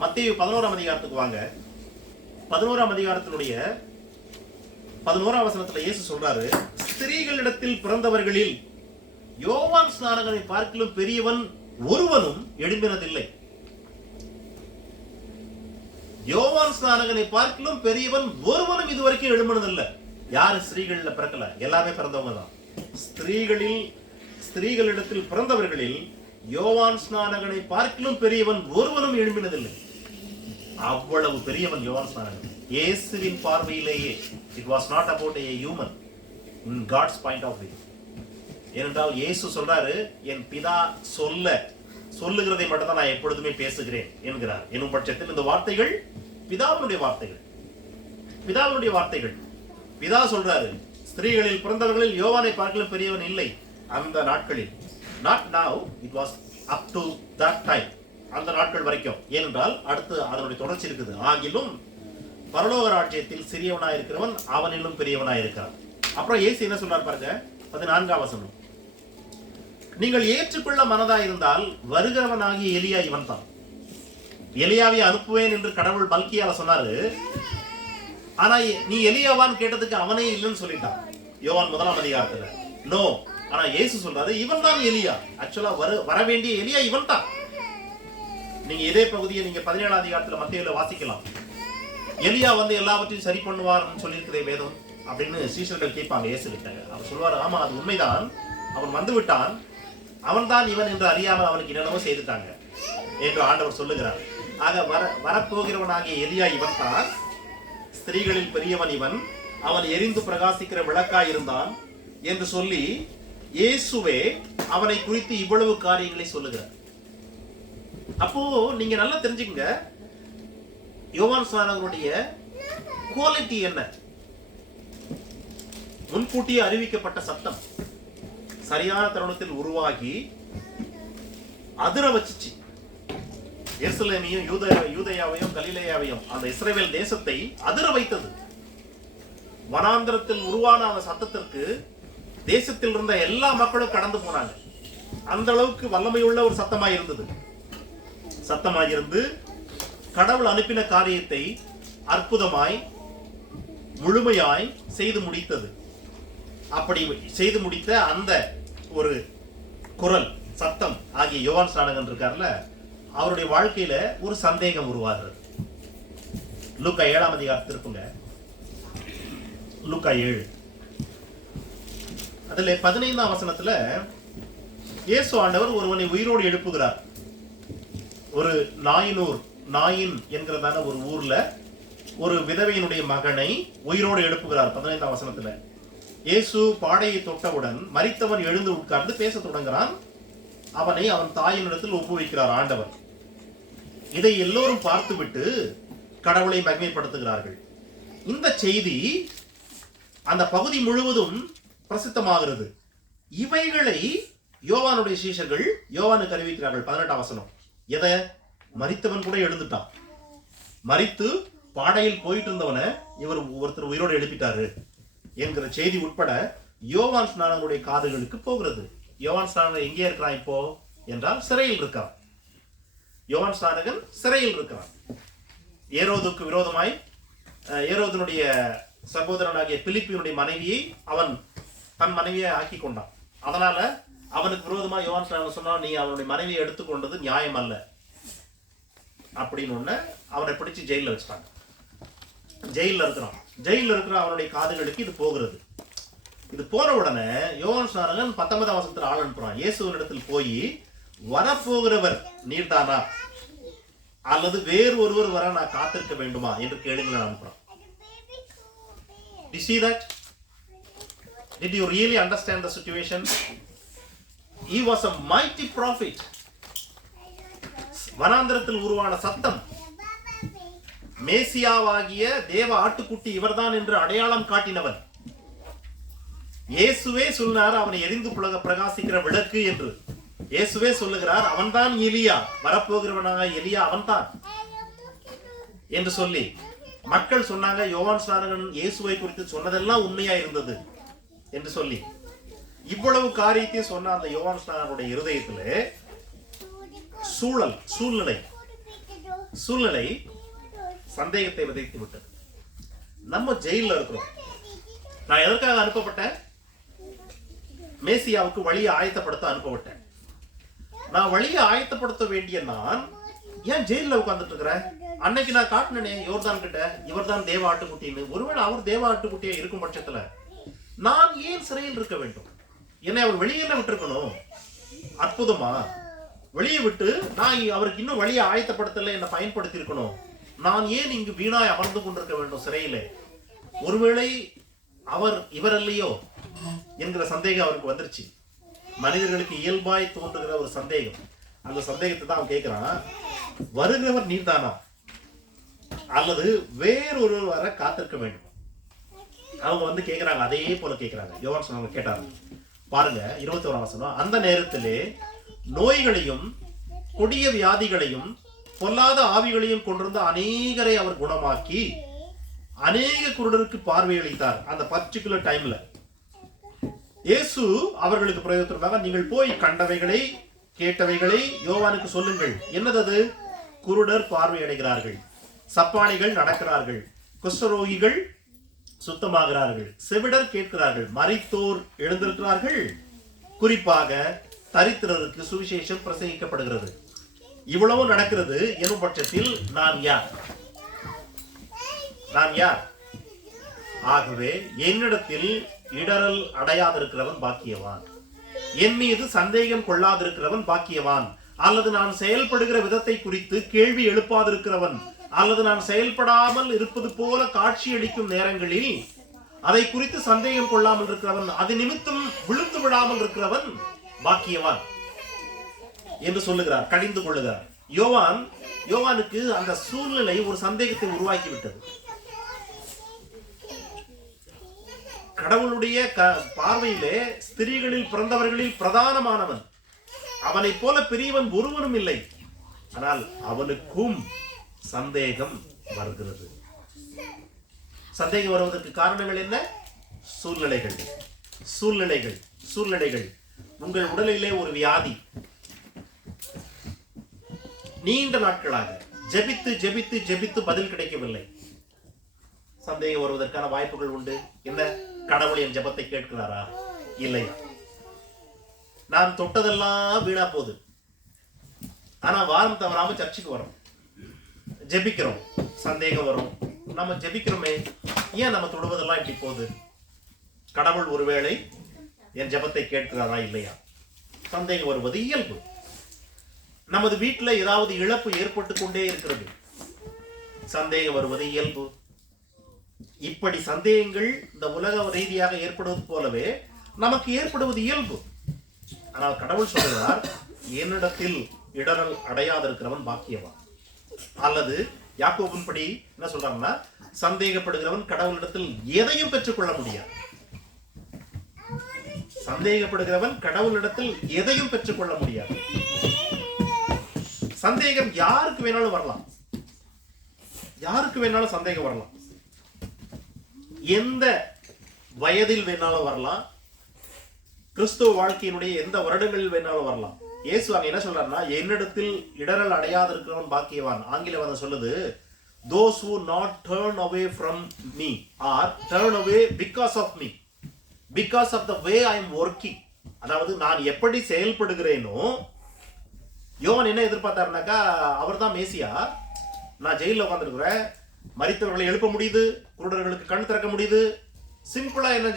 மத்தேயு 11ஆம் அதிகாரத்துக்கு வாங்க. 11ஆம் அதிகாரத்தினுடைய 11ஆம் வசனத்துல இயேசு சொல்றாரு, ஸ்திரீகளிடத்தில் பிறந்தவர்களில் யோவான் ஸ்நானகனை பார்க்கிலும் பெரியவன் ஒருவனும் எழும்பினதில்லை. யோவான் ஸ்நானகனை பார்க்கிலும் பெரியவன் ஒருவனும் இதுவரைக்கும் எழும்பினதில்லை. யாரு ஸ்திரீகள்ல பிறக்கல, எல்லாமே பிறந்தவங்க தான். ஸ்திரீகளிடத்தில் பிறந்தவர்களில் யோவான் ஸ்நானகனை பார்க்கிலும் பெரியவன் ஒருவனும் எழும்பினதில்லை. அவ்வளவு பெரியவன் யோவான் ஸ்நானகன். இயேசுவின் பார்வையிலேயே it was not about a human in God's point of view. ஏனென்றால் இயேசு சொல்றாரு, என் பிதா சொல்லுகிறதை மட்டும் தான் நான் எப்பொழுதுமே பேசுகிறேன் என்கிறார். என்னும் பட்சத்தில் இந்த வார்த்தைகள் பிதாவினுடைய வார்த்தைகள். பிதாவினுடைய வார்த்தைகள். பிதா சொல்றாரு, ஸ்திரீகளில் பிறந்தவர்களில் யோவானை பார்க்கலும் பெரியவன் இல்லை அந்த நாட்களில். Not now, it was up to that time, அந்த நாட்கள் வரைக்கும். ஏனென்றால் அடுத்து அதனுடைய தொடர்ச்சி இருக்குது. ஆகிலும் பரலோக ராஜ்யத்தில் சிறியவனாய் இருக்கிறவன் அவனிலும் பெரியவனாய் இருக்கிறான். அப்புறம் இயேசு என்ன சொல்றார் பாருங்க, 14ஆம் வசனம். நீங்கள் ஏற்றுக்கொள்ள மனதாயிருந்தால் வருகிறவனாகிய எலியா இவன் தான். எலியாவை அனுப்புவேன் என்று கடவுள் பல்கியால சொன்னாரு. ஆனா நீ எலியாவான்னு கேட்டதுக்கு அவனே இல்லைன்னு சொல்லிட்டான் யோவான் 1ஆம் அதிகாரத்துல. நோ, ஆனா இயேசு சொல்றாரு இவன் தான் எலியா. ஆக்சுவலா வர வேண்டிய எலியா இவன் தான். நீங்க இதே பகுதியை நீங்க 17ஆம் அதிகாரத்துல மத்தேயுல வாசிக்கலாம். எலியா வந்து எல்லாவற்றையும் சரி பண்ணுவார்னு சொல்லியிருக்கிறே வேதம் அப்படின்னு சீஷர்கள் கேட்பாங்க இயேசு கிட்ட. அவர் சொல்வாரு, ஆமா அது உண்மைதான், அவன் வந்து விட்டான், அவன் தான் இவன் என்று அறியாமல் அவனுக்கு என்னென்னவோ செய்துட்டாங்க என்று ஆண்டவர் சொல்லுகிறார். ஆக வரப்போகிறவனாகிய எலியா இவன் தான், ஸ்திரீகளில் பெரியவன் இவன், அவன் எரிந்து பிரகாசிக்கிற விளக்காய் இருந்தான் என்று சொல்லி இயேசுவே அவனை குறித்து இவ்வளவு காரியங்களை சொல்லுகிறார். அப்போ நீங்க நல்லா தெரிஞ்சுக்கங்க, யோவான் ஸ்நானகனுடைய குவாலிட்டி என்ன? முன்கூட்டியே அறிவிக்கப்பட்ட சத்தம் சரியான தருணத்தில் உருவாகி அதிர வச்சிச்சு. எருசலேமையும் யூதேயாவையும் கலிலேயாவையும் அந்த இஸ்ரவேல் தேசத்தை அதிர வைத்தது. வனாந்திரத்தில் உருவான அந்த சத்தத்திற்கு தேசத்தில் இருந்த எல்லா மக்களும் கடந்து போனாங்க. அந்த அளவுக்கு வல்லமையுள்ள ஒரு சத்தமாயிருந்தது. சத்தமாயிருந்து கடவுள் அனுப்பின காரியத்தை அற்புதமாய் முழுமையாய் செய்து முடித்தது. அப்படி செய்து முடித்த அந்த ஒரு குரல் சத்தம் ஆகிய யோவான் ஸ்நானகன் இருக்கார்ல, அவருடைய வாழ்க்கையில ஒரு சந்தேகம் உருவாகிறது. லூக்கா 7ஆம் அதிகாரத்தில் இருக்குங்க. லூக்கா 7 அதுல 15ஆம் வசனத்துல இயேசு ஆண்டவர் ஒருவனை உயிரோடு எழுப்புகிறார். ஒரு நாயின் என்கிறதான ஒரு ஊர்ல ஒரு விதவையினுடைய மகனை உயிரோடு எழுப்புகிறார். 15ஆம் வசனத்துல இயேசு பாடையை தொட்டவுடன் மரித்தவன் எழுந்து உட்கார்ந்து பேச தொடங்குகிறான். அவனை அவன் தாயினிடத்தில் ஒப்புவிக்கிறார் ஆண்டவர். இதை எல்லோரும் பார்த்துவிட்டு கடவுளை மகிமைப்படுத்துகிறார்கள். இந்த செய்தி அந்த பகுதி முழுவதும் பிரசித்தமாகிறது. இவைகளை யோவானுடைய சீஷர்கள் யோவானுக்கு அறிவிக்கிறார்கள். 18ஆம் வசனம், எதை? மரித்தவன் கூட எழுந்துட்டான், மரித்து பாடையில் போயிட்டு இருந்தவனை இவர் ஒருத்தர் உயிரோடு எழுப்பிட்டாரு என்கிற செய்தி உட்பட யோவான் ஸ்நானகனுடைய காதுகளுக்கு போகிறது. யோவான் ஸ்நானகன் எங்கே இருக்கிறான் இப்போ என்றால் சிறையில் இருக்கான். யோவான் ஸ்நானகன் சிறையில் இருக்கிறான். ஏரோதுக்கு விரோதமாய் ஏரோதனுடைய சகோதரனாகிய பிலிப்பினுடைய மனைவியை அவன் தன் மனைவியை ஆக்கி கொண்டான். அதனால அவனுக்கு விரோதமா யோவான் ஸ்நானகன் சொன்னா, நீ அவனுடைய மனைவியை எடுத்துக்கொண்டது நியாயம் அல்ல அப்படின்னு அவனை பிடிச்சு ஜெயில வச்சுட்டாங்க. ஜெயில இருக்கிற அவனுடைய காதுகளுக்கு இது போகிறது. இது போன உடனே யோவான் ஸ்நானகன் 19ஆம் வசனத்துல ஆள் அனுப்புறான். இயேசுவினிடத்தில் போய், வரப்போகிறவர் நீர்தானா அல்லது வேறு ஒருவர் வர நான் காத்திருக்க வேண்டுமா என்று கேளுங்கள் அனுப்புறான். You see that? Did you really understand the situation? He was a mighty prophet. வனாந்திரத்தில் உருவான சத்தம் மேசியாவாகிய தேவ ஆட்டுக்குட்டி இவர்தான் என்று அடையாளம் காட்டினவன். இயேசுவே சொன்னார் அவனை எரிந்து பிரகாசிக்கிற விளக்கு என்று. இயேசுவே சொல்லுகிறார் அவன்தான் எலியா, வரப்போகிறவனாக எலியா அவன்தான் என்று சொல்லி மக்கள் சொன்னாங்க யோவான் ஸ்நானகன் இயேசுவை குறித்து சொன்னதெல்லாம் உண்மையா இருந்தது என்று சொல்லி இவ்வளவு காரியத்தையும் சொன்ன அந்த யோவான் ஸ்நானகனுடைய இருதயத்திலே சூழ்நிலை சந்தேகத்தை விதைத்து விட்டது. நம்ம ஜெயில இருக்கிறோம். நான் எதற்காக அனுப்பப்பட்டேன்? மேசியாவுக்கு வழியை ஆயத்தப்படுத்த அனுப்பப்பட்டேன். நான் வழியை ஆயத்தப்படுத்த வேண்டிய நான் ஏன் ஜெயில உட்கார்ந்துட்டு இருக்கிறேன்? அன்னைக்கு நான் காட்டினே யோர்தான் கிட்ட இவர் தான் தேவ ஆட்டுக்குட்டின்னு. ஒருவேளை அவர் தேவ ஆட்டுக்குட்டியா இருக்கும் பட்சத்துல நான் ஏன் சிறையில் இருக்க வேண்டும்? என்னை அவர் வெளியில விட்டுருக்கணும். அற்புதமா வெளியே விட்டு நான் அவருக்கு இன்னும் வழியை ஆயத்தப்படுத்தல என்னை பயன்படுத்தி இருக்கணும். நான் ஏன் இங்கு வீணாய் அமர்ந்து கொண்டிருக்க வேண்டும் சிறையிலே? ஒருவேளை இவர் இல்லையோ என்கிற சந்தேகம் அவருக்கு வந்துருச்சு. மனிதர்களுக்கு இயல்பாய் தோன்றுகிற ஒரு சந்தேகம். அந்த சந்தேகத்தை தான் அவன் கேட்கிறான், வருகிறவர் நீர்தானா அல்லது வேறொருவர் வர காத்திருக்க வேண்டும்? அவங்க கேட்கிறாங்க, அதே போல கேட்கிறாங்க. யோவான் ஸ்நானகன் கேட்டாங்க பாருங்க 21ஆம் வசனம், அந்த நேரத்திலே நோய்களையும் கொடிய வியாதிகளையும் பொல்லாத ஆவிகளையும் கொண்டிருந்த அநேகரை அவர் குணமாக்கி அநேக குருடருக்கு பார்வையளித்தார். அந்த பர்டிகுலர் டைம்ல இயேசு அவர்களுக்கு பிரயோஜனமாக, நீங்கள் போய் கண்டவைகளை கேட்டவைகளை யோவானுக்கு சொல்லுங்கள். என்னது? குருடர் பார்வை அடைகிறார்கள், சப்பானிகள் நடக்கிறார்கள், குஷ்டரோகிகள் சுத்தமாகிறார்கள், செவிடர் கேட்கிறார்கள், மரித்தோர் எழுந்திருக்கிறார்கள், குறிப்பாக தரித்திரருக்கு சுவிசேஷம் பிரசங்கிக்கப்படுகிறது. இவ்வளவு நடக்கிறது எனும் பட்சத்தில் நான் யார்? நான் யார்? ஆகவே என்னிடத்தில் இடரல் அடையாதிருக்கிறவன் பாக்கியவான், என் மீது சந்தேகம் கொள்ளாதிருக்கிறவன் பாக்கியவான், அல்லது நான் செயல்படுகிற விதத்தை குறித்து கேள்வி எழுப்பாதிருக்கிறவன், அல்லது நான் செயல்படாமல் இருப்பது போல காட்சி அளிக்கும் நேரங்களில் அதை குறித்து சந்தேகம் கொள்ளாமல் இருக்கிறவன், அது நிமித்தம் விழுந்து விடாமல் இருக்கிறவன் பாக்கியவான் என்று சொல்லுகிறார், கடிந்து கொள்ளுகிறார். யோவானுக்கு அந்த சூழ்நிலை ஒரு சந்தேகத்தை உருவாக்கி விட்டது. கடவுளுடைய பார்வையிலே ஸ்திரீகளில் பிறந்தவர்களில் பிரதானமானவன், அவனை போல பெரியவன் ஒருவனும் இல்லை. ஆனால் அவனுக்கும் சந்தேகம் வருகிறது. சந்தேகம் வருவதற்கு காரணங்கள் என்ன? சூழ்நிலைகள். சூழ்நிலைகள் சூழ்நிலைகள் உங்கள் உடலிலே ஒரு வியாதி, நீண்ட நாட்களாக ஜெபித்து ஜெபித்து ஜெபித்து பதில் கிடைக்கவில்லை. சந்தேகம் வருவதற்கான வாய்ப்புகள் உண்டு. என்ன? கடவுள் என் ஜெபத்தை கேட்கிறாரா இல்லையா? நான் தொட்டதெல்லாம் வீணா போகுது. ஆனா வாரம் தவறாம சர்ச்சுக்கு வரோம், ஜெபிக்கிறோம், சந்தேகம் வரும். நம்ம ஜெபிக்கிறோமே, ஏன் நம்ம தொடுவதெல்லாம் இப்படி போகுது? கடவுள் ஒருவேளை என் ஜெபத்தை கேட்கிறாரா இல்லையா? சந்தேகம் வருவது இயல்பு. நமது வீட்டில் ஏதாவது இழப்பு ஏற்பட்டு கொண்டே இருக்கிறது, சந்தேகம் வருவது இயல்பு. இப்படி சந்தேகங்கள் இந்த உலக ரீதியாக ஏற்படுவது போலவே நமக்கு ஏற்படுவது இயல்பு. ஆனால் கடவுள் சொல்கிறார், என்னிடத்தில் இடரல் அடையாதிருக்கிறவன் பாக்கியவான். அல்லது யாக்கோபின் படி என்ன சொல்றாங்கன்னா, சந்தேகப்படுகிறவன் கடவுளிடத்தில் எதையும் பெற்றுக்கொள்ள முடியாது. சந்தேகப்படுகிறவன் கடவுளிடத்தில் எதையும் பெற்றுக்கொள்ள முடியாது. சந்தேகம் யாருக்கு வேணாலும் வரலாம், யாருக்கு வேணாலும் சந்தேகம் வரலாம், எந்த வயதில் வேணாலும் வரலாம், கிறிஸ்துவ வாழ்க்கையினுடைய எந்த வருடங்களில் வேணாலும் வரலாம். இயேசு அங்க என்ன சொல்றாருன்னா, என்னிடத்தில் இடரல் அடையாதிருக்கிறவன் பாக்கியவான். ஆங்கில வதம் சொல்லுது, those who not turn away from me or turn away because of me, because of the way I am working. அதாவது நான் எப்படி செயல்படுகிறேனோ. யோவான் என்ன எதிர்பார்த்தாருனாக்கா, அவர் தான் மேசியா, நான் ஜெயிலில் உட்காந்துருக்கிறேன், மரித்தவர்களை எழுப்ப முடியுது, குருடர்களுக்கு கண் திறக்க முடியுது, சிம்பிளா என்ன.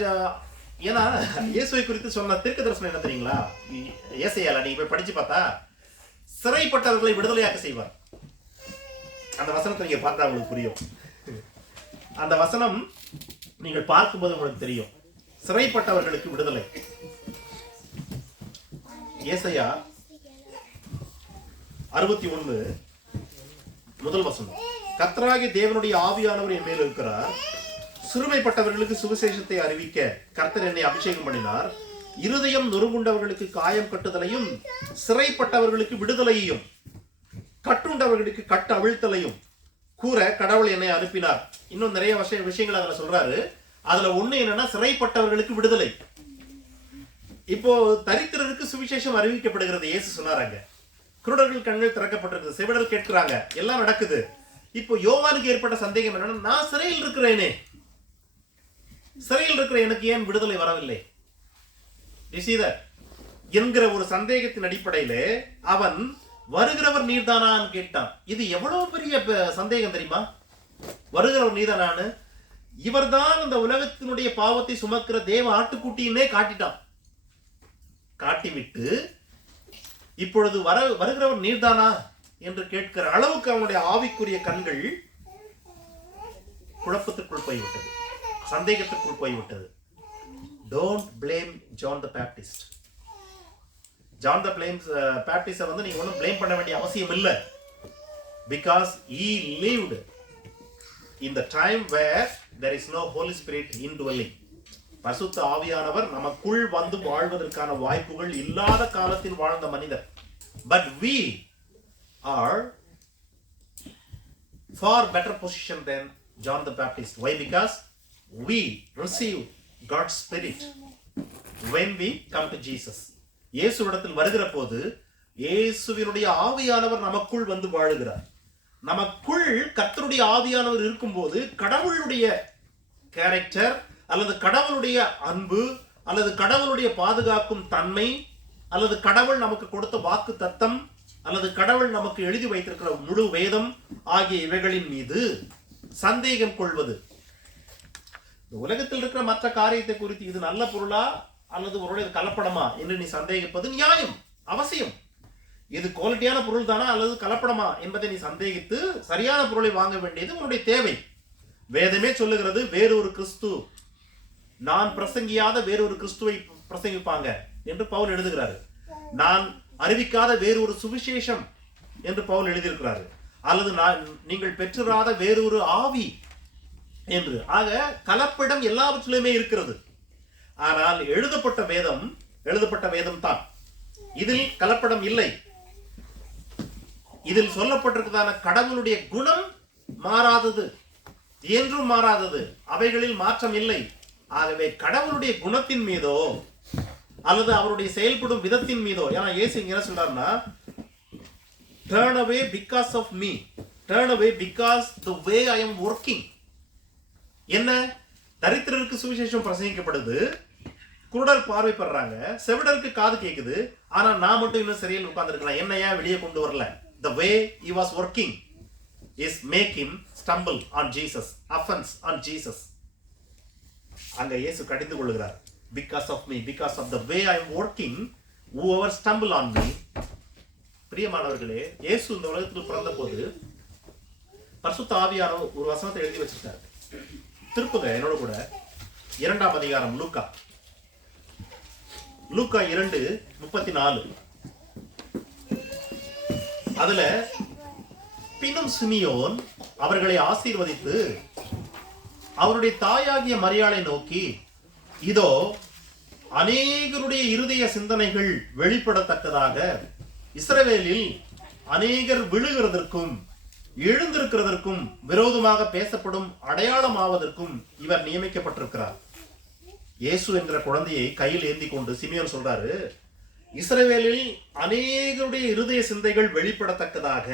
ஏன்னா இயேசுவை குறித்து சொன்ன தீர்க்க தரிசனம் என்ன தெரியுங்களா? ஏசாயால நீங்க போய் படிச்சு பார்த்தா, சிறைப்பட்டவர்களை விடுதலையாக்க செய்வார். அந்த வசனத்தை நீங்க பார்த்தா உங்களுக்கு புரியும். அந்த வசனம் நீங்கள் பார்க்கும்போது உங்களுக்கு தெரியும், சிறைப்பட்டவர்களுக்கு விடுதலை. ஏசாயா 61 முதல் வசனம், கர்த்தராகிய தேவனுடைய ஆவியானவர் என் மேல் இருக்கிறார், சிறுமைப்பட்டவர்களுக்கு சுவிசேஷத்தை அறிவிக்க கர்த்தர் என்னை அபிஷேகம் பண்ணினார், இருதயம் நொறுங்குண்டவர்களுக்கு காயம் கட்டுதலையும், சிறைப்பட்டவர்களுக்கு விடுதலையையும், கட்டுண்டவர்களுக்கு கட்டு அவிழ்த்தலையும் கூற கடவுள் என்னை அனுப்பினார். இன்னும் நிறைய விஷயங்கள் அதுல சொல்றாரு. அதுல ஒண்ணு என்னன்னா, சிறைப்பட்டவர்களுக்கு விடுதலை. இப்போ தரித்திரருக்கு சுவிசேஷம் அறிவிக்கப்படுகிறது. இயேசு சொன்னாராங்க, குருடர்கள் கண்கள் திறக்கப்பட்டிருக்கு, செவிடர் கேட்கிறாங்க, எல்லாம் நடக்குது. இப்போ யோவானுக்கு ஏற்பட்ட சந்தேகம் என்னன்னா, நான் சிறையில் இருக்கிறேனே, சிறையில் இருக்கிற எனக்கு ஏன் விடுதலை வரவில்லை என்கிற ஒரு சந்தேகத்தின் அடிப்படையிலே அவன் வருகிறவர் நீர்தானான்னு கேட்டான். இது எவ்வளவு பெரிய சந்தேகம் தெரியுமா? வருகிறவர் நீர்தானான்னு. இவர்தான் இந்த உலகத்தினுடைய பாவத்தை சுமக்கிற தேவ ஆட்டுக்குட்டியினே காட்டிட்டான். காட்டிவிட்டு இப்பொழுது வருகிறவர் நீர்தானா என்று கேட்கிற அளவுக்கு அவனுடைய ஆவிக்குரிய கண்கள் குழப்பத்துக்குள் போய்விட்டது, சந்தேகத்துக்குள் போய்விட்டது. Don't blame John the Baptist. John the பேப்டிஸ்டை வந்து நீங்க ஒன்றும் பிளேம் பண்ண வேண்டிய அவசியம் இல்லை. Because he lived in the time where there is no Holy Spirit indwelling. பரிசுத்த ஆவியானவர் நமக்குள் வந்து வாழ்வதற்கான வாய்ப்புகள் இல்லாத காலத்தில் வாழ்ந்த மனிதர். But we are far better position than John the Baptist. Why? Because we receive God's Spirit. when we come to Jesus. இயேசுவிடத்தில் வருகிற போது இயேசுவினுடைய ஆவியானவர் நமக்குள் வந்து வாழுகிறார். நமக்குள் கர்த்தருடைய ஆவியானவர் இருக்கும்போது கடவுளுடைய கேரக்டர் அல்லது கடவுளுடைய அன்பு அல்லது கடவுளுடைய பாதுகாக்கும் தன்மை அல்லது கடவுள் நமக்கு கொடுத்த வாக்கு தத்தம் அல்லது கடவுள் நமக்கு எழுதி வைத்திருக்கிற முழு வேதம் ஆகிய இவைகளின் மீது சந்தேகம் கொள்வது. உலகத்தில் இருக்கிற மற்ற காரியத்தை குறித்து இது நல்ல பொருளா அல்லது ஒரு கலப்படமா என்று நீ சந்தேகிப்பது நியாயம், அவசியம். இது குவாலிட்டியான பொருள் தானா அல்லது கலப்படமா என்பதை நீ சந்தேகித்து சரியான பொருளை வாங்க வேண்டியது உன்னுடைய தேவை. வேதமே சொல்லுகிறது வேறொரு கிறிஸ்து, நான் பிரசங்கியாத வேறொரு கிறிஸ்துவை பிரசங்கிப்பாங்க என்று பவுல் எழுதுகிறாரு. நான் அறிவிக்காத வேறொரு சுவிசேஷம் என்று பவுல் எழுதியிருக்கிறாரு. அல்லது நீங்கள் பெற்றிராத வேறொரு ஆவி என்று. ஆக கலப்படம் எல்லாவற்றிலுமே இருக்கிறது. ஆனால் எழுதப்பட்ட வேதம் தான். இதில் கலப்படம் இல்லை. இதில் சொல்லப்பட்டிருக்கிறதான கடவுளுடைய குணம் மாறாதது, என்றும் மாறாதது, அவைகளில் மாற்றம் இல்லை. ஆகவே கடவுளுடைய குணத்தின் மீதோ அல்லது அவருடைய செயல்படும் விதத்தின் மீதோ, ஏன்னா இயேசு என்ன சொல்றாருன்னா, turn away because of me, turn away because the way I am working. என்ன, தரித்திரருக்கு சுவிசேஷம் பிரசங்கிக்கப்படுது, குருடர் பார்வை பெறாங்க, செவிடருக்கு காது கேக்குது, ஆனா நான் மட்டும் இன்னும் சரியில் உட்கார்ந்திருக்கிறேன், என்ன ஏன் வெளியே கொண்டு வரல? The way he was working is make him stumble on Jesus, offense on Jesus. அங்க இயேசு கடிந்து கொள்கிறார். Because of me, because of the way I am working, whoever stumble on me. பிரியமானவர்களே, இயேசு இந்த உலகத்தில் பிறந்த போது பரிசுத்த ஆவியானவர் ஒரு வசனத்தை எழுதி வச்சிருக்காரு. திருப்புங்க என்னோட கூட 2ஆம் அதிகாரம் லூக்கா 2:34. அதுல பின்னும் சிமியோன் அவர்களை ஆசீர்வதித்து அவருடைய தாயாகிய மரியாளை நோக்கி, இதோ அநேகருடைய இருதய சிந்தனைகள் வெளிப்படத்தக்கதாக இஸ்ரவேலில் அநேகர் விழுகிறதற்கும் எழுந்திருக்கிறதற்கும் விரோதமாக பேசப்படும் அடையாளமாவதற்கும் இவர் நியமிக்கப்பட்டிருக்கிறார். இயேசு என்கிற குழந்தையை கையில் ஏந்தி கொண்டு சிமியோன் சொல்றாரு, இஸ்ரவேலில் அநேகருடைய இருதய சிந்தைகள் வெளிப்படத்தக்கதாக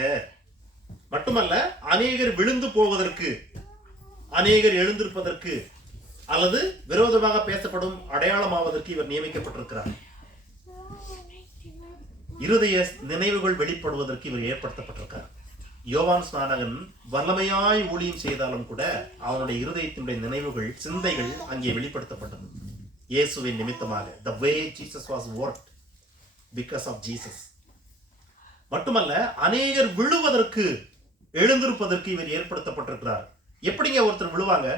மட்டுமல்ல, அநேகர் விழுந்து போவதற்கு, அநேகர் எழுந்திருப்பதற்கு அல்லது விரோதமாக பேசப்படும் அடையாளமாவதற்கு இவர் நியமிக்கப்பட்டிருக்கிறார். இருதய நினைவுகள் வெளிப்படுவதற்கு இவர் ஏற்படுத்தப்பட்டிருக்கிறார். யோவான் ஸ்நானகன் வல்லமையாய் ஊழியம் செய்தாலும் கூட அவனுடைய இருதயத்தினுடைய நினைவுகள், சிந்தைகள் அங்கே வெளிப்படுத்தப்பட்டது இயேசுவின் நிமித்தமாக. The way Jesus was worked because of Jesus. மட்டுமல்ல, அநேகர் விழுவதற்கு, எழுந்திருப்பதற்கு இவர் ஏற்படுத்தப்பட்டிருக்கிறார். எப்படிங்க ஒருத்தர் விழுவாங்க?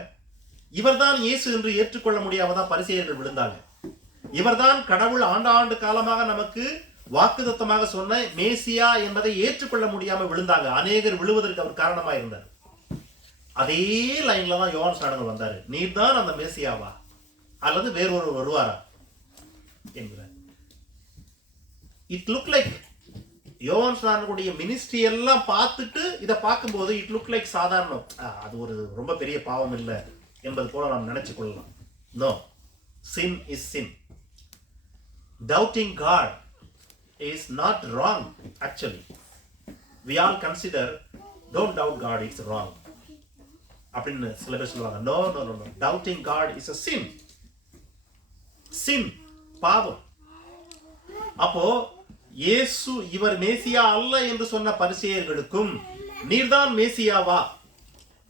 இவர்தான் இயேசு என்று ஏற்றுக்கொள்ள முடியாமதான் பரிசேயர்கள் விழுந்தாங்க. இவர்தான் கடவுள் ஆண்டாண்டு காலமாக நமக்கு வாக்குத்தத்தமாக சொன்ன மேசியா என்பதை ஏற்றுக்கொள்ள முடியாம விழுந்தாங்க. அநேகர் விழுவதற்கு அவர் காரணமா இருந்தார். அதே லைன்ல தான் யோவான் ஸ்நானகன் வந்தாரு. நீர் தான் அந்த மேசியாவா அல்லது வேறொரு வருவாரா என்கிறார். இட் லுக் லைக் யோவான் ஸ்நானகனுடைய மினிஸ்ட்ரி எல்லாம் பார்த்துட்டு இதை பார்க்கும்போது இட் லுக் லைக் சாதாரணம், அது ஒரு ரொம்ப பெரிய பாவம் இல்லை என்பது போல நாம் நினைச்சு கொள்ளலாம். No, sin is sin. Doubting God is not wrong actually. We all consider don't doubt God, it's wrong அப்படின்னு சில பேர் சொல்லுவாங்க. No, no, no, no. Doubting God is a sin. Sin, பாவம். அப்போ இயேசு இவர் மேசியா அல்ல என்று சொன்ன பரிசேயர்களுக்கும் நீர்தான் மேசியாவா,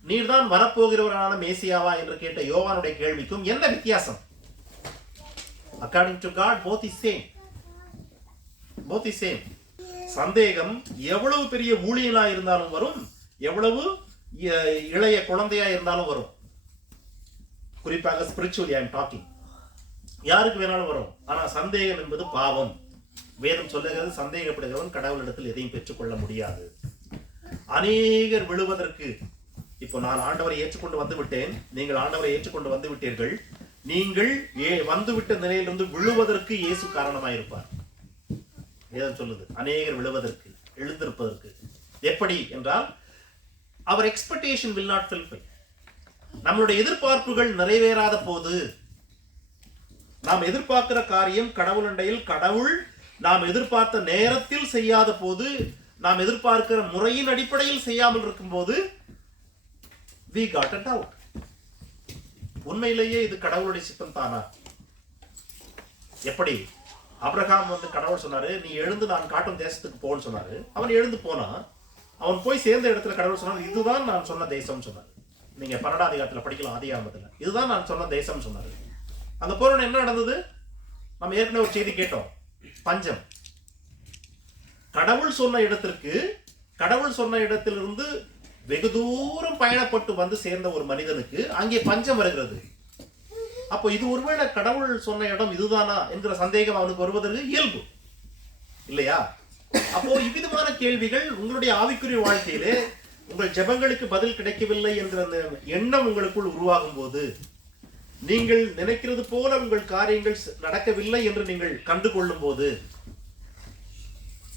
நீர்தான் வரப்போகிறவரான மேசியாவா என்று கேட்ட யோவானுடைய கேள்விக்கும் என்ன வித்தியாசம்? According to God, both is same. Both is same. சந்தேகம் எவ்வளவு பெரிய ஊழியனா இருந்தாலும் வரும், எவ்வளவு இளைய குழந்தையா இருந்தாலும் வரும். குறிப்பாக ஸ்பிரிச்சுவலி ஐ எம் டாக்கிங். யாருக்கு வேணாலும் வரும். ஆனா சந்தேகம் என்பது பாவம். வேதம் சொல்லுகிறது, சந்தேகப்படுகிறவன் கடவுளிடத்தில் எதையும் பெற்றுக்கொள்ள முடியாது. அநேகர் விழுவதற்கு, இப்போ நான் ஆண்டவரை ஏற்றுக்கொண்டு வந்து விட்டேன், நீங்கள் ஆண்டவரை ஏற்றுக்கொண்டு வந்து விட்டீர்கள், நீங்கள் வந்துவிட்ட நிலையிலிருந்து விழுவதற்கு இயேசு காரணமாயிருப்பார். வேதம் சொல்லுது அநேகர் விழுவதற்கு, எழுந்திருப்பதற்கு. எப்படி என்றால், அவர் எக்ஸ்பெக்டேஷன் will not fulfill. நம்மளுடைய எதிர்பார்ப்புகள் நிறைவேறாத போது நாம் எதிர்பார்க்கிற காரியம் கடவுளண்டையில் கடவுள் நாம் எதிர்பார்த்த நேரத்தில் செய்யாத போது, நாம் எதிர்பார்க்கிற முறையின் அடிப்படையில் செய்யாமல் இருக்கும் போது we got a doubt. உண்மையிலேயே இது கடவுளுடைய சித்தம் தானா? எப்படி ஆபிரகாம் கடவுள் சொன்னாரு, நீ எழுந்து நான் காட்டும் தேசத்துக்கு போன்னு சொன்னாரு. அவன் எழுந்து போனா, அவன் போய் சேர்ந்த இடத்துல கடவுள் சொன்னார், இதுதான் நான் சொன்ன தேசம் சொன்னார். நீங்க 12ஆம் அதிகாரத்துல படிக்கலாம், ஆதியாகமத்துல. இதுதான் நான் சொன்ன தேசம் சொன்னாரு. அங்க போறோம், என்ன நடந்தது? நம்ம ஏற்கனவே ஒரு செய்தி கேட்டோம், பஞ்சம். கடவுள் சொன்ன இடத்திற்கு, கடவுள் சொன்ன இடத்திலிருந்து வெகு தூரம் பயணப்பட்டு வந்து சேர்ந்த ஒரு மனிதனுக்கு அங்கே பஞ்சம் வருகிறது. அப்போ இது ஒருவேளை கடவுள் சொன்ன இடம் இதுதானா என்கிற சந்தேகம் அவனுக்கு வருவதற்கு இயல்பு இல்லையா? அப்போ இவ்விதமான கேள்விகள் உங்களுடைய ஆவிக்குரிய வாழ்க்கையிலே உங்கள் ஜெபங்களுக்கு பதில் கிடைக்கவில்லை என்ற எண்ணம் உங்களுக்குள் உருவாகும் போது, நீங்கள் நினைக்கிறது போல உங்கள் காரியங்கள் நடக்கவில்லை என்று நீங்கள் கண்டுகொள்ளும் போது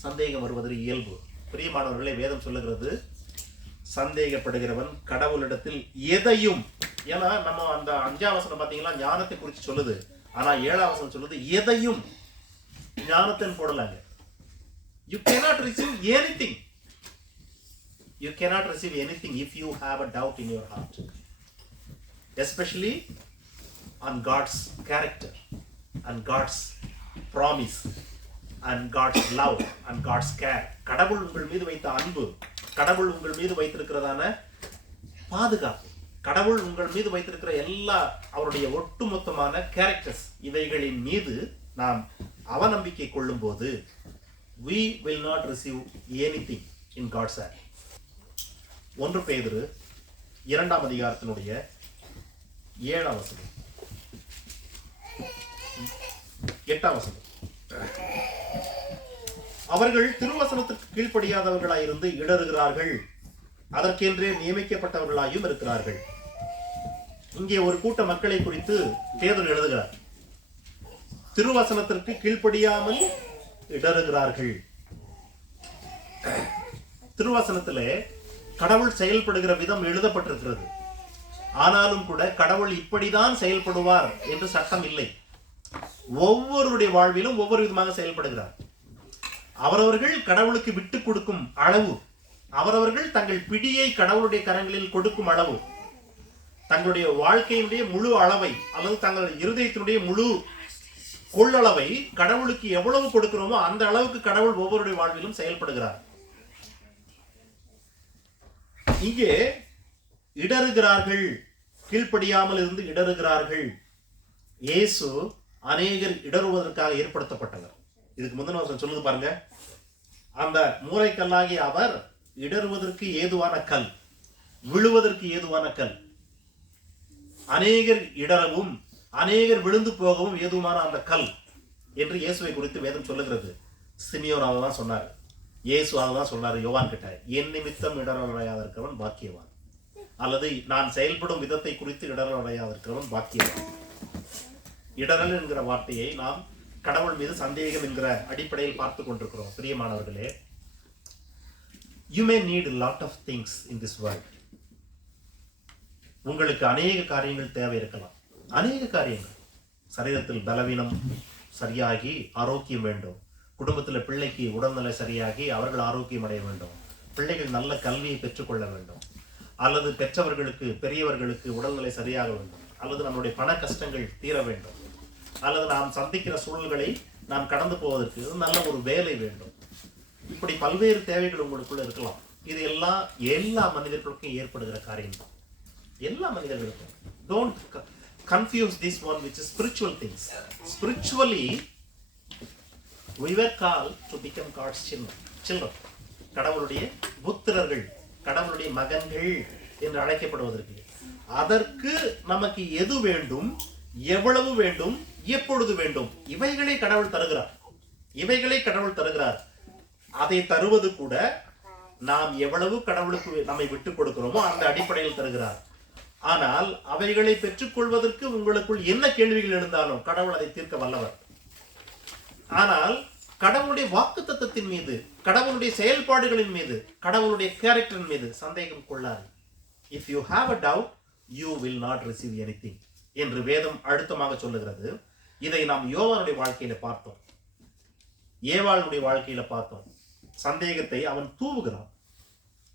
சந்தேகம் வருவது இயல்பு. பிரியமானவர்களே, வேதம் சொல்லுகிறது, சந்தேகப்படுகிறவன் கடவுளிடத்தில் எதையும், ஏன்னா நம்ம அந்த 5ஆம் வசனம் பாத்தீங்களா ஞானத்தை குறித்து சொல்லுது, ஆனா 7ஆம் வசனம் சொல்லுது எதையும் ஞானத்தின் போடலாங்க. You cannot receive anything. You cannot receive anything if you have a doubt in your heart, especially on God's character and God's promise and God's love and God's care. கடவுள் உங்கள் மீது வைத்த அன்பு, கடவுள் உங்கள் மீது வைத்திருக்கிறதான பாதுகாப்பு, கடவுள் உங்கள் மீது வைத்திருக்கிற எல்லா அவருடைய ஒட்டுமொத்தமான கேரக்டர்ஸ், இவைகளின் மீது நாம் அவநம்பிக்கை கொள்ளும் போது we will not receive anything in God's hand. 1 பேதுரு 2ஆம் அதிகாரத்தினுடைய 7ஆம் வசனம், 8ஆம் வசனம். அவர்கள் திருவசனத்துக்கு கீழ்ப்படியாதவர்களாயிருந்து இடறுகிறார்கள், அதற்கென்றே நியமிக்கப்பட்டவர்களாயும் இருக்கிறார்கள். இங்கே ஒரு கூட்ட மக்களை குறித்து பேதுரு எழுதுகிறார். திருவசனத்திற்கு கீழ்ப்படியாமல் இடறுகிறார்கள். திருவசனத்திலே கடவுள் செயல்படுகிற விதம் எழுதப்பட்டிருக்கிறது. ஆனாலும் கூட கடவுள் இப்படிதான் செயல்படுவார் என்று சட்டம் இல்லை. ஒவ்வொருடைய வாழ்விலும் ஒவ்வொரு விதமாக செயல்படுகிறார். அவரவர்கள் கடவுளுக்கு விட்டு கொடுக்கும் அளவு, அவரவர்கள் தங்கள் பிடியை கடவுளுடைய கரங்களில் கொடுக்கும் அளவு, தங்களுடைய வாழ்க்கையினுடைய முழு அளவை அல்லது தங்கள் இருதயத்தினுடைய முழு கொள்ளளவை கடவுளுக்கு எவ்வளவு கொடுக்கிறோமோ அந்த அளவுக்கு கடவுள் ஒவ்வொருடைய வாழ்விலும் செயல்படுகிறார். இங்கே இடறுகிறார்கள், கீழ்ப்படியாமல் இருந்து இடறுகிறார்கள். இயேசு அநேகர் இடறுவதற்காக ஏற்படுத்தப்பட்டவர். இதுக்கு முந்தின வருஷம் சொல்லுது பாருங்க, அந்த மூளைக்கல்லாகிய அவர் இடறுவதற்கு ஏதுவான கல், விழுவதற்கு ஏதுவான கல். அநேகர் இடரவும் அநேகர் விழுந்து போகவும் ஏதுவான அந்த கல் என்று இயேசுவை குறித்து வேதம் சொல்லுகிறது. சிமியோன் தான் சொன்னார், இயேசு தான் சொன்னார் யோவான் கிட்ட, என் நிமித்தம் இடரடையாதிருக்கிறவன் பாக்கியவான், அல்லது நான் செயல்படும் விதத்தை குறித்து இடரடையாதிருக்கிறவன் பாக்கியவான். இடரல் என்கிற வார்த்தையை நாம் கடவுள் மீது சந்தேகம் என்கிற அடிப்படையில் பார்த்து கொண்டிருக்கிறோம். பிரியமானவர்களே, you may need a lot of things in this world. உங்களுக்கு அநேக காரியங்கள் தேவை இருக்கலாம். அநேக காரியங்கள், சரீரத்தில் பலவீனம் சரியாகி ஆரோக்கியம் வேண்டும், குடும்பத்தில் பிள்ளைக்கு உடல்நிலை சரியாகி அவர்கள் ஆரோக்கியம் அடைய வேண்டும், பிள்ளைகள் நல்ல கல்வியை பெற்றுக்கொள்ள வேண்டும், அல்லது பெற்றவர்களுக்கு பெரியவர்களுக்கு உடல்நிலை சரியாக வேண்டும், அல்லது நம்முடைய பண கஷ்டங்கள் தீர வேண்டும், அல்லது நாம் சந்திக்கிற சூழல்களை நாம் கடந்து போவதற்கு நல்ல ஒரு வேலை வேண்டும். இப்படி பல்வேறு தேவைகள் உங்களுக்குள்ள இருக்கலாம். இது எல்லாம் எல்லா மனிதர்களுக்கும் ஏற்படுகிற காரியம் தான், எல்லா மனிதர்களுக்கும். Don't confuse this one which is spiritual things. Spiritually we were called to become God's children. கடவுளுடைய புத்திரர்கள், கடவுளுடைய மகன்கள் என்று அழைக்கப்படுவதற்கு, அதற்கு நமக்கு எது வேண்டும், எவ்வளவு வேண்டும், எப்பொழுது வேண்டும், இவைகளை கடவுள் தருகிறார். இவைகளை கடவுள் தருகிறார். அதை தருவது கூட நாம் எவ்வளவு கடவுளுக்கு நம்மை விட்டுக் கொடுக்கிறோமோ அந்த அடிப்படையில் தருகிறார். ஆனால் அவைகளை பெற்றுக்கொள்வதற்கு உங்களுக்குள் என்ன கேள்விகள் இருந்தாலும் கடவுள் அதை தீர்க்க வல்லவர். ஆனால் கடவுளுடைய வாக்குத்தத்தத்தின் மீது, கடவுளுடைய செயல்பாடுகளின் மீது, கடவுளுடைய கேரக்டரின் மீது சந்தேகம் கொள்ளாது. If you have a doubt you will not receive anything என்று வேதம் அழுத்தமாக சொல்லுகிறது. இதை நாம் யோவானுடைய வாழ்க்கையில பார்த்தோம், ஏவாளுடைய வாழ்க்கையில பார்த்தோம். சந்தேகத்தை அவன் தூவுகிறான்,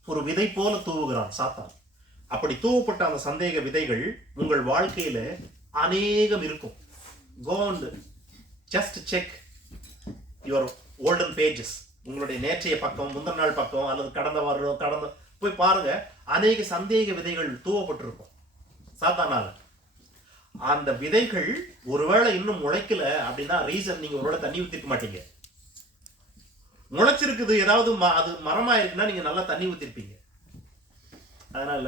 ஒரு விதை போல தூவுகிறான் சாத்தான். அப்படி தூவப்பட்ட அந்த சந்தேக விதைகள் உங்கள் வாழ்க்கையில அநேகம் இருக்கும். Go and just check your olden pages. உங்களுடைய நேற்றைய பக்கம், முந்தின நாள் பக்கம், அல்லது கடந்த வாரம் போய் பாருங்க. அநேக சந்தேக விதைகள் தூவப்பட்டிருக்கும் சாத்தானால. அந்த விதைகள் ஒருவேளை இன்னும் முளைக்கல அப்படின்னா ரீசன் நீங்க ஒருவேளை தண்ணி ஊத்திருக்க மாட்டீங்க. முளைச்சிருக்குது, ஏதாவது அது மரமா இருக்குன்னா நீங்க நல்லா தண்ணி ஊத்திருப்பீங்க. அதனால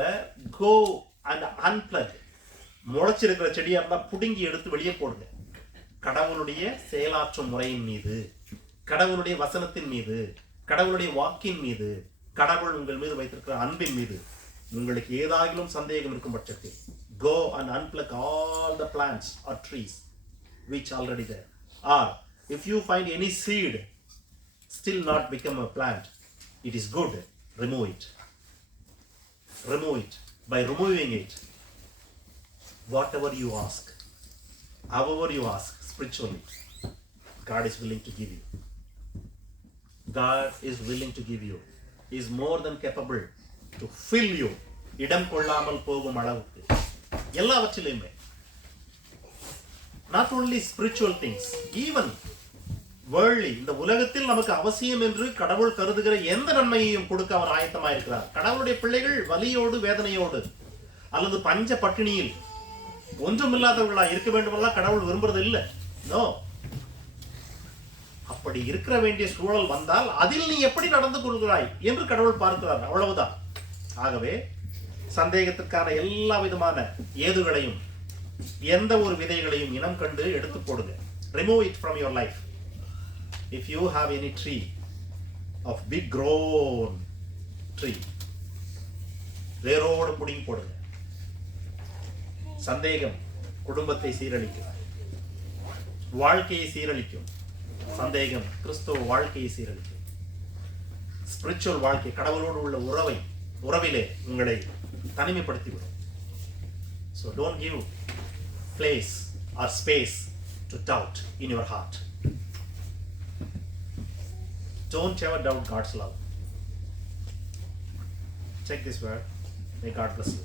கோ அண்ட் அன்பிளக். முளைச்சிருக்கிற செடியா இருந்தா புடுங்கி எடுத்து வெளியே போடுங்க. கடவுளுடைய செயலாற்றும் முறையின் மீது, கடவுளுடைய வசனத்தின் மீது, கடவுளுடைய வாக்கின் மீது, கடவுள் உங்கள் மீது வைத்திருக்கிற அன்பின் மீது உங்களுக்கு ஏதாகிலும் சந்தேகம் இருக்கும் பட்சத்தில் go and unplug all the plants or trees which already there. Or if you find any seed still not become a plant, it is good, remove it. Remove it. By removing it, whatever you ask, however you ask spiritually, God is willing to give you. God is willing to give you. He is more than capable to fill you. இடம் கொள்ளாமல் போகும் அளவுக்கு எல்லாவற்றிலுமே. Not only spiritual things, even worldly, இந்த உலகத்தில் நமக்கு அவசியம் என்று கடவுள் கருதுகிற எந்த நன்மையையும் கொடுக்க அவர் ஆயத்தமாயிருக்கிறார். கடவுளுடைய பிள்ளைகள் வலியோடு, வேதனையோடு, அல்லது பஞ்ச பட்டினியில் ஒன்றுமில்லாதவர்களா இருக்க வேண்டுமெல்லாம் கடவுள் விரும்புறது இல்லை. நோ. அப்படி இருக்கிற வேண்டிய சூழல் வந்தால் அதில் நீ எப்படி நடந்து கொள்கிறாய் என்று கடவுள் பார்க்கிறார். அவ்வளவுதான். ஆகவே சந்தேகத்திற்கான எல்லா விதமான ஏதுகளையும், எந்த ஒரு விதைகளையும் இனம் கண்டு எடுத்து போடுங்க. Remove it from your life. If you have any tree of big grown tree, வேரோடு புடிங்கி போடுங்க. சந்தேகம் குடும்பத்தை சீரழிக்கும், வாழ்க்கையை சீரழிக்கும். சந்தேகம் கிறிஸ்துவ வாழ்க்கையை சீரழிக்கும். ஸ்பிரிச்சுவல் வாழ்க்கை, கடவுளோடு உள்ள உறவிலே உங்களை தனிமைப்படுத்திவிடும். So don't give place or space to doubt in your heart. Don't ever doubt God's love. Check this word. May God bless you.